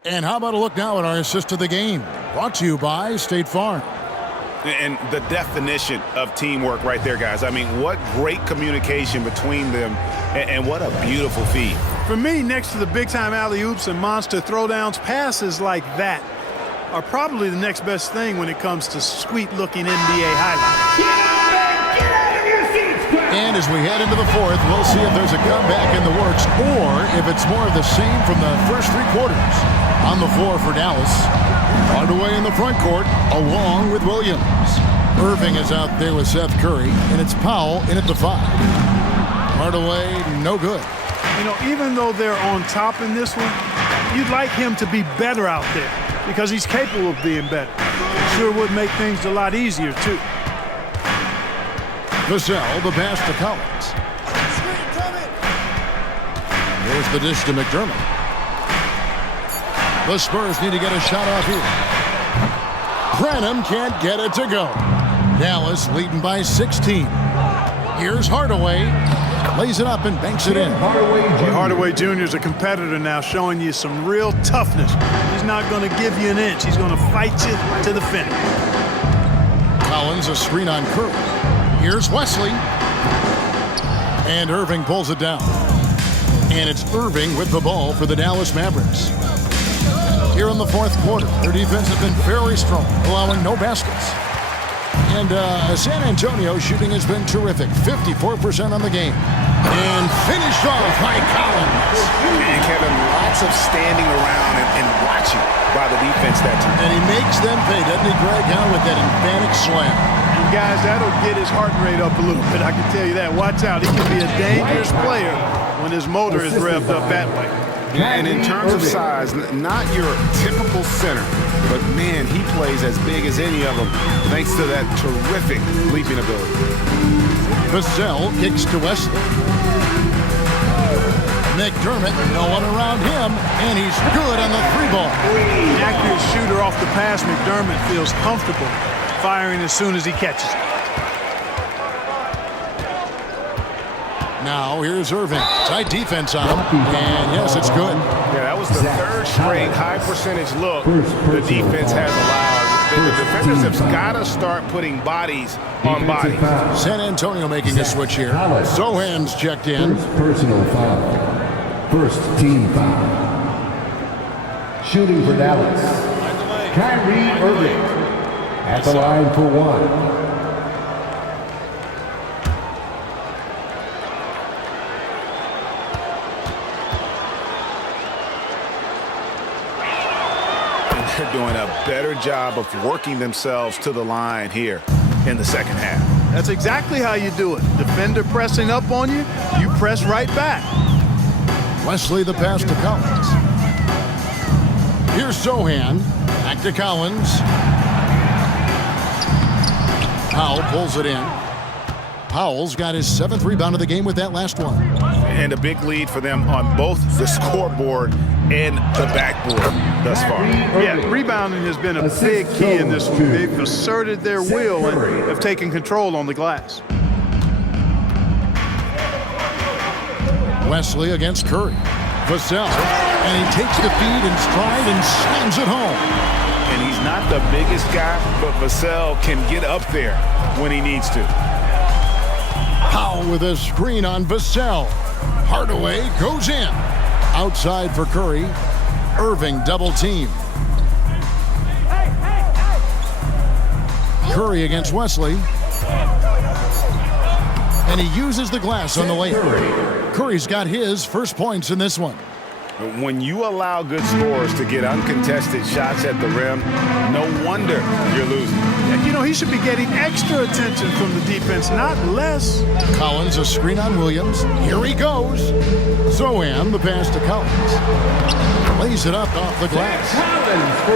And how about a look now at our assist of the game? Brought to you by State Farm. And the definition of teamwork right there, guys. I mean, what great communication between them, and what a beautiful feed. For me, next to the big-time alley-oops and monster throwdowns, passes like that are probably the next best thing when it comes to sweet-looking NBA highlights. And as we head into the fourth, we'll see if there's a comeback in the works or if it's more of the same from the first 3 quarters. On the floor for Dallas. Hardaway in the front court along with Williams. Irving is out there with Seth Curry, and it's Powell in at the 5. Hardaway, no good. You know, even though they're on top in this one, you'd like him to be better out there because he's capable of being better. Sure would make things a lot easier, too. Vassell, the pass to Collins. Here's the dish to McDermott. The Spurs need to get a shot off here. Branham can't get it to go. Dallas leading by 16. Here's Hardaway. Lays it up and banks it in. Hardaway Jr. is a competitor now, showing you some real toughness. He's not going to give you an inch. He's going to fight you to the finish. Collins, a screen on Curry. Here's Wesley. And Irving pulls it down. And it's Irving with the ball for the Dallas Mavericks. Here in the fourth quarter, their defense has been very strong, allowing no baskets. And San Antonio shooting has been terrific, 54% on the game. And finished off by Collins. And Kevin, lots of standing around and watching by the defense that time. And he makes them pay, doesn't he, Greg, with that emphatic slam. And guys, that'll get his heart rate up a little bit, I can tell you that. Watch out, he can be a dangerous player when his motor is revved up that way. And in terms of size, not your typical center, but man, he plays as big as any of them thanks to that terrific leaping ability. Vassell kicks to Wesley. McDermott, no one around him, and he's good on the 3-ball. An accurate shooter off the pass, McDermott feels comfortable firing as soon as he catches it. Now here's Irving. Tight defense on him. And yes, it's good. Yeah, that was the 3rd straight high percentage look the defense has allowed. The defenders have got to start putting bodies on bodies. San Antonio making a switch here. Sohan's checked in. First personal foul. First team foul. Shooting for Dallas. Kyrie Irving. At the line for one. They're doing a better job of working themselves to the line here in the second half. That's exactly how you do it. Defender pressing up on you, you press right back. Wesley the pass to Collins. Here's Sohan. Back to Collins. Powell pulls it in. Powell's got his 7th rebound of the game with that last one. And a big lead for them on both the scoreboard and the backboard thus far. Yeah, rebounding has been a big key in this one. They've asserted their will and have taken control on the glass. Wesley against Curry. Vassell. And he takes the feed in stride and slams it home. And he's not the biggest guy, but Vassell can get up there when he needs to. Powell with a screen on Vassell. Hardaway goes in. Outside for Curry. Irving double team. Curry against Wesley. And he uses the glass on the layup. Curry's got his first points in this one. When you allow good scorers to get uncontested shots at the rim, no wonder you're losing. You know, he should be getting extra attention from the defense, not less. Collins, a screen on Williams. Here he goes. Zohan, the pass to Collins. Lays it up off the glass.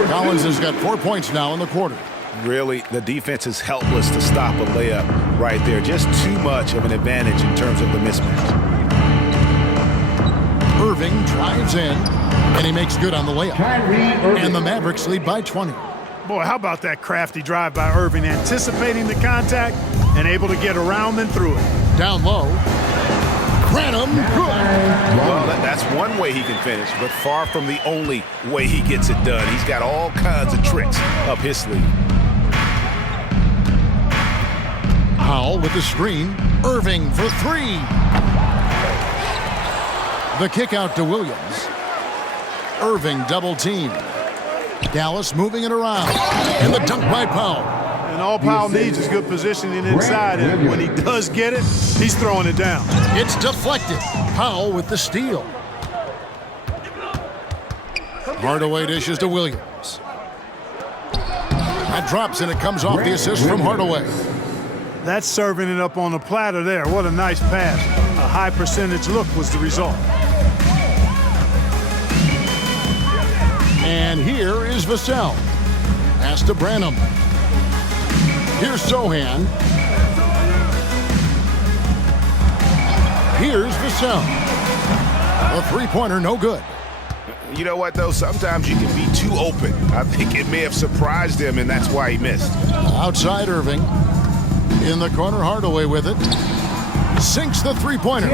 Collins has got 4 points now in the quarter. Really, the defense is helpless to stop a layup right there. Just too much of an advantage in terms of the mismatch. Irving drives in, and he makes good on the layup. And the Mavericks lead by 20. Boy, how about that crafty drive by Irving, anticipating the contact and able to get around and through it. Down low. Branham, good. Well, that's one way he can finish, but far from the only way he gets it done. He's got all kinds of tricks up his sleeve. Powell with the screen. Irving for 3. The kick out to Williams. Irving double team. Dallas moving it around. And the dunk by Powell. And all Powell needs is good positioning inside, and when he does get it, he's throwing it down. It's deflected. Powell with the steal. Hardaway dishes to Williams. That drops, and it comes off the assist from Hardaway. That's serving it up on the platter there. What a nice pass. A high percentage look was the result. And here is Vassell. Pass to Branham. Here's Sohan. Here's Vassell. A three-pointer, no good. You know what, though? Sometimes you can be too open. I think it may have surprised him, and that's why he missed. Outside Irving. In the corner, Hardaway with it. Sinks the three-pointer.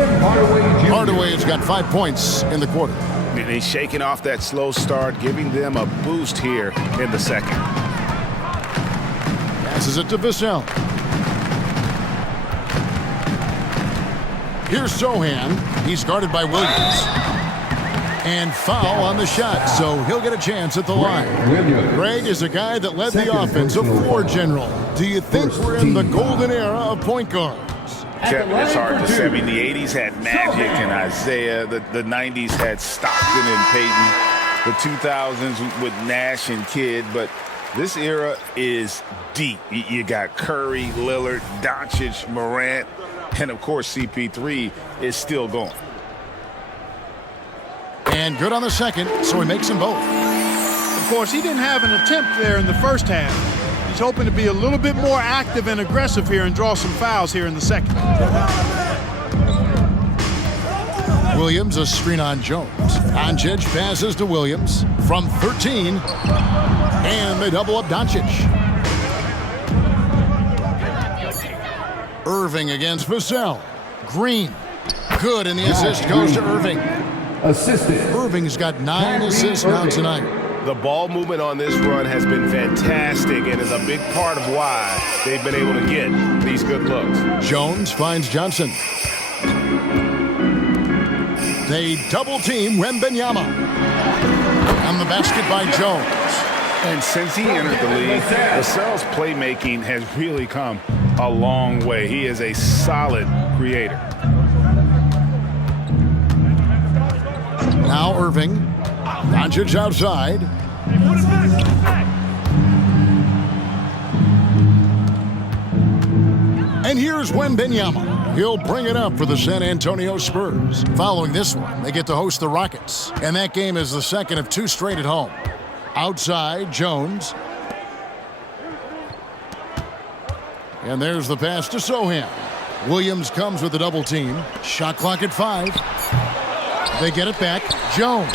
Hardaway has got 5 points in the quarter. And he's shaking off that slow start, giving them a boost here in the second. Passes it to Vassell. Here's Sohan. He's guarded by Williams. And foul on the shot, so he'll get a chance at the line. Greg is a guy that led the offense, a floor general. Do you think we're in the golden era of point guards? Kevin, it's hard to say. I mean, the 80s had Magic and Isaiah. The 90s had Stockton and Peyton. The 2000s with Nash and Kidd. But this era is deep. You got Curry, Lillard, Doncic, Morant, and, of course, CP3 is still going. And good on the second, so he makes them both. Of course, he didn't have an attempt there in the first half. He's hoping to be a little bit more active and aggressive here and draw some fouls here in the second. Williams, a screen on Jones. Doncic passes to Williams from 13. And they double up Doncic. Irving against Vassell. Green. Good, and the assist goes to Irving. Assisted. Irving's got 9 assists now tonight. The ball movement on this run has been fantastic and is a big part of why they've been able to get these good looks. Jones finds Johnson. They double team Wembanyama. And the basket by Jones. And since he entered the league, Vassell's playmaking has really come a long way. He is a solid creator. Now Irving. Doncic outside. And here's Wembanyama. He'll bring it up for the San Antonio Spurs. Following this one, they get to host the Rockets. And that game is the second of 2 straight at home. Outside, Jones. And there's the pass to Sohan. Williams comes with a double team. Shot clock at 5. They get it back. Jones.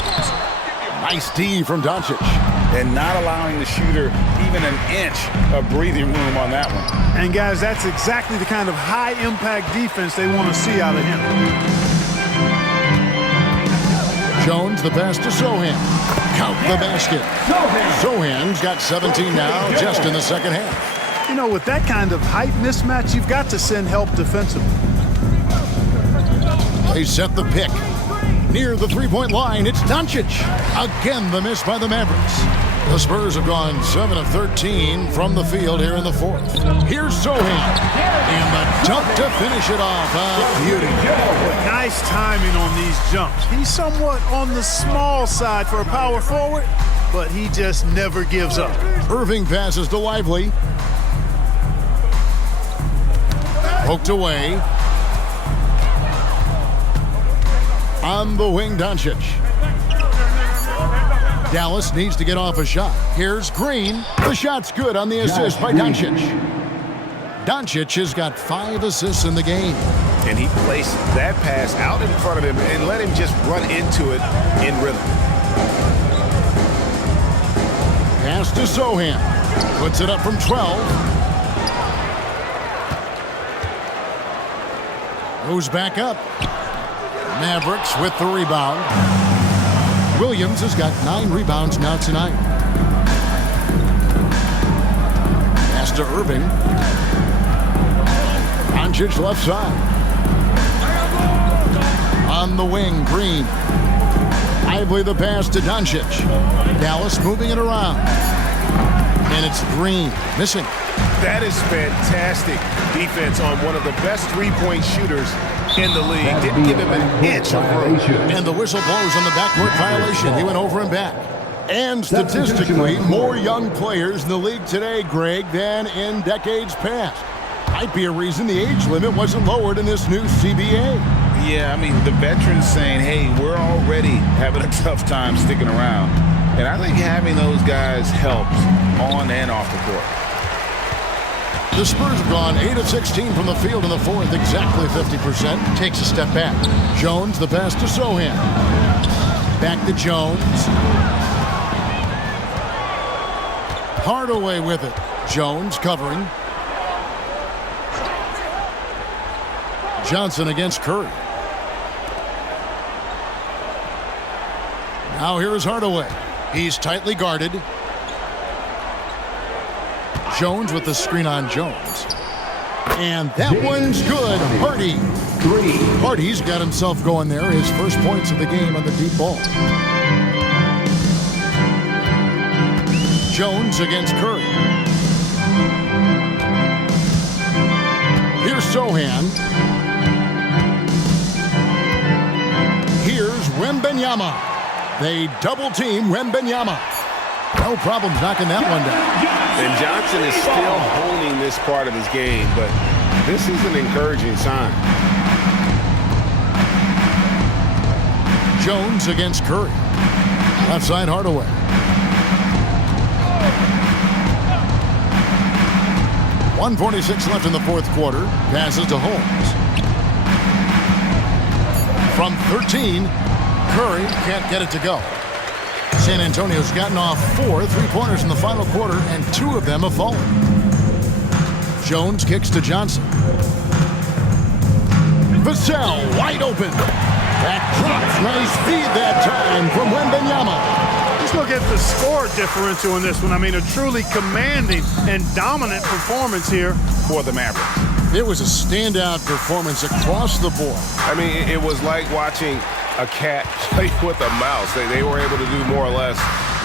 Nice D from Doncic. And not allowing the shooter even an inch of breathing room on that one. And guys, that's exactly the kind of high-impact defense they want to see out of him. Jones, the pass to Sohan. Count the basket. Sohan's got 17 now, just in the second half. You know, with that kind of height mismatch, you've got to send help defensively. They set the pick. Near the three-point line, it's Doncic. Again, the miss by the Mavericks. The Spurs have gone 7 of 13 from the field here in the fourth. Here's Sohan. And the dunk to finish it off. A beauty. Nice timing on these jumps. He's somewhat on the small side for a power forward, but he just never gives up. Irving passes to Lively. Poked away. On the wing, Doncic. Dallas needs to get off a shot. Here's Green. The shot's good on the assist by Doncic. Doncic has got 5 assists in the game. And he placed that pass out in front of him and let him just run into it in rhythm. Pass to Sohan. Puts it up from 12. Goes back up. Mavericks with the rebound. Williams has got 9 rebounds now tonight. Pass to Irving. Doncic left side. On the wing, Green. Lively the pass to Doncic. Dallas moving it around. And it's Green missing. That is fantastic defense on one of the best three-point shooters in the league. Didn't give him an inch of room. And the whistle blows on the backcourt violation. He went over and back. And statistically, more young players in the league today, Greg, than in decades past. Might be a reason the age limit wasn't lowered in this new CBA. Yeah, I mean, the veterans saying, hey, we're already having a tough time sticking around. And I think having those guys helps on and off the court. The Spurs have gone 8 of 16 from the field in the fourth, exactly 50%. Takes a step back. Jones, the pass to Sohan. Back to Jones. Hardaway with it. Jones covering. Johnson against Curry. Now here's Hardaway. He's tightly guarded. Jones with the screen on Jones. And that one's good. Hardy. Hardy's got himself going there. His first points of the game on the deep ball. Jones against Curry. Here's Sohan. Here's Wembanyama. They double team Wembanyama. No problems knocking that one down. And Johnson is still honing this part of his game, but this is an encouraging sign. Jones against Curry. Left side, Hardaway. .146 left in the fourth quarter. Passes to Holmes. From 13, Curry can't get it to go. San Antonio's gotten off 4 three-pointers in the final quarter, and 2 of them have fallen. Jones kicks to Johnson. Vassell wide open. That drops. Nice feed that time from Wembanyama. Let's look at the score differential in this one. I mean, a truly commanding and dominant performance here for the Mavericks. It was a standout performance across the board. I mean, it was like watching a cat play with a mouse. They were able to do more or less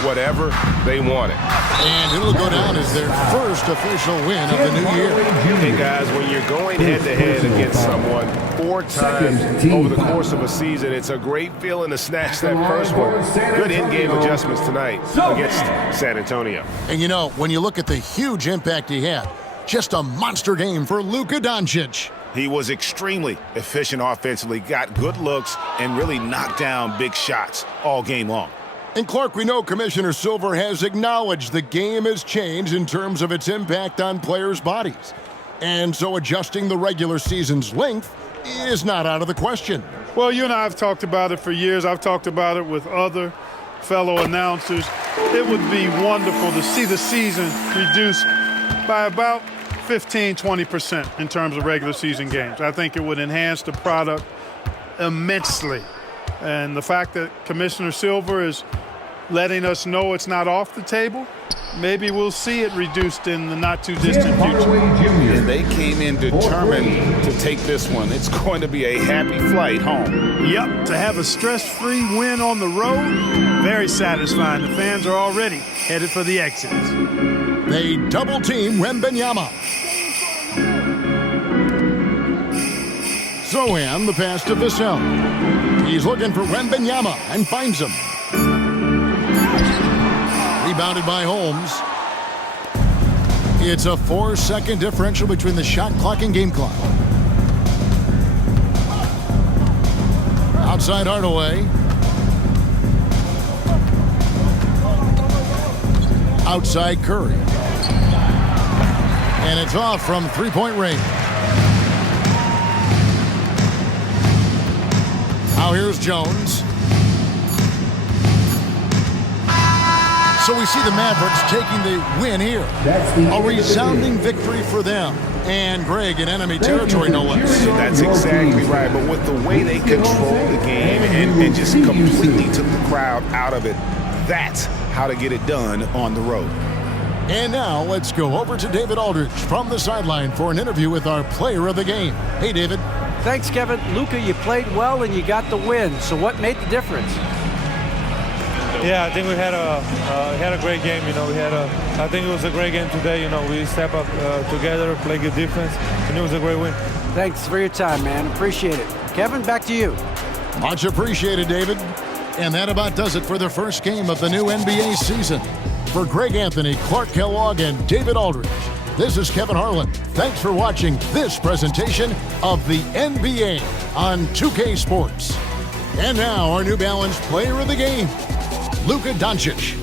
whatever they wanted. And it'll go down as their first official win of the new year. Hey, guys, when you're going head-to-head against someone 4 times over the course of a season, it's a great feeling to snatch that first one. Good in-game adjustments tonight against San Antonio. And, you know, when you look at the huge impact he had, just a monster game for Luka Doncic. He was extremely efficient offensively, got good looks, and really knocked down big shots all game long. And Clark, we know Commissioner Silver has acknowledged the game has changed in terms of its impact on players' bodies. And so adjusting the regular season's length is not out of the question. Well, you and I have talked about it for years. I've talked about it with other fellow announcers. It would be wonderful to see the season reduced by about 15-20% in terms of regular season games. I think it would enhance the product immensely. And the fact that Commissioner Silver is letting us know it's not off the table, maybe we'll see it reduced in the not-too-distant future. And they came in determined to take this one. It's going to be a happy flight home. Yep, to have a stress-free win on the road, very satisfying. The fans are already headed for the exits. They double-team Wembanyama. Zohan, the pass to Vassell. He's looking for Wembanyama and finds him. Rebounded by Holmes. It's a 4-second differential between the shot clock and game clock. Outside Hardaway. Outside Curry. And it's off from three-point range. Now here's Jones. So we see the Mavericks taking the win here. A resounding victory for them. And Greg, in enemy territory, no less. That's exactly right. But with the way they controlled the game and just completely took the crowd out of it, that's how to get it done on the road. And now let's go over to David Aldridge from the sideline for an interview with our player of the game. Hey, David. Thanks, Kevin. Luka, you played well and you got the win. So what made the difference? Yeah, I think we had a great game. You know, I think it was a great game today. You know, we step up together, play good defense, and it was a great win. Thanks for your time, man. Appreciate it. Kevin, back to you. Much appreciated, David. And that about does it for the first game of the new NBA season. For Greg Anthony, Clark Kellogg, and David Aldridge, this is Kevin Harlan. Thanks for watching this presentation of the NBA on 2K Sports. And now our New Balance player of the game, Luka Doncic.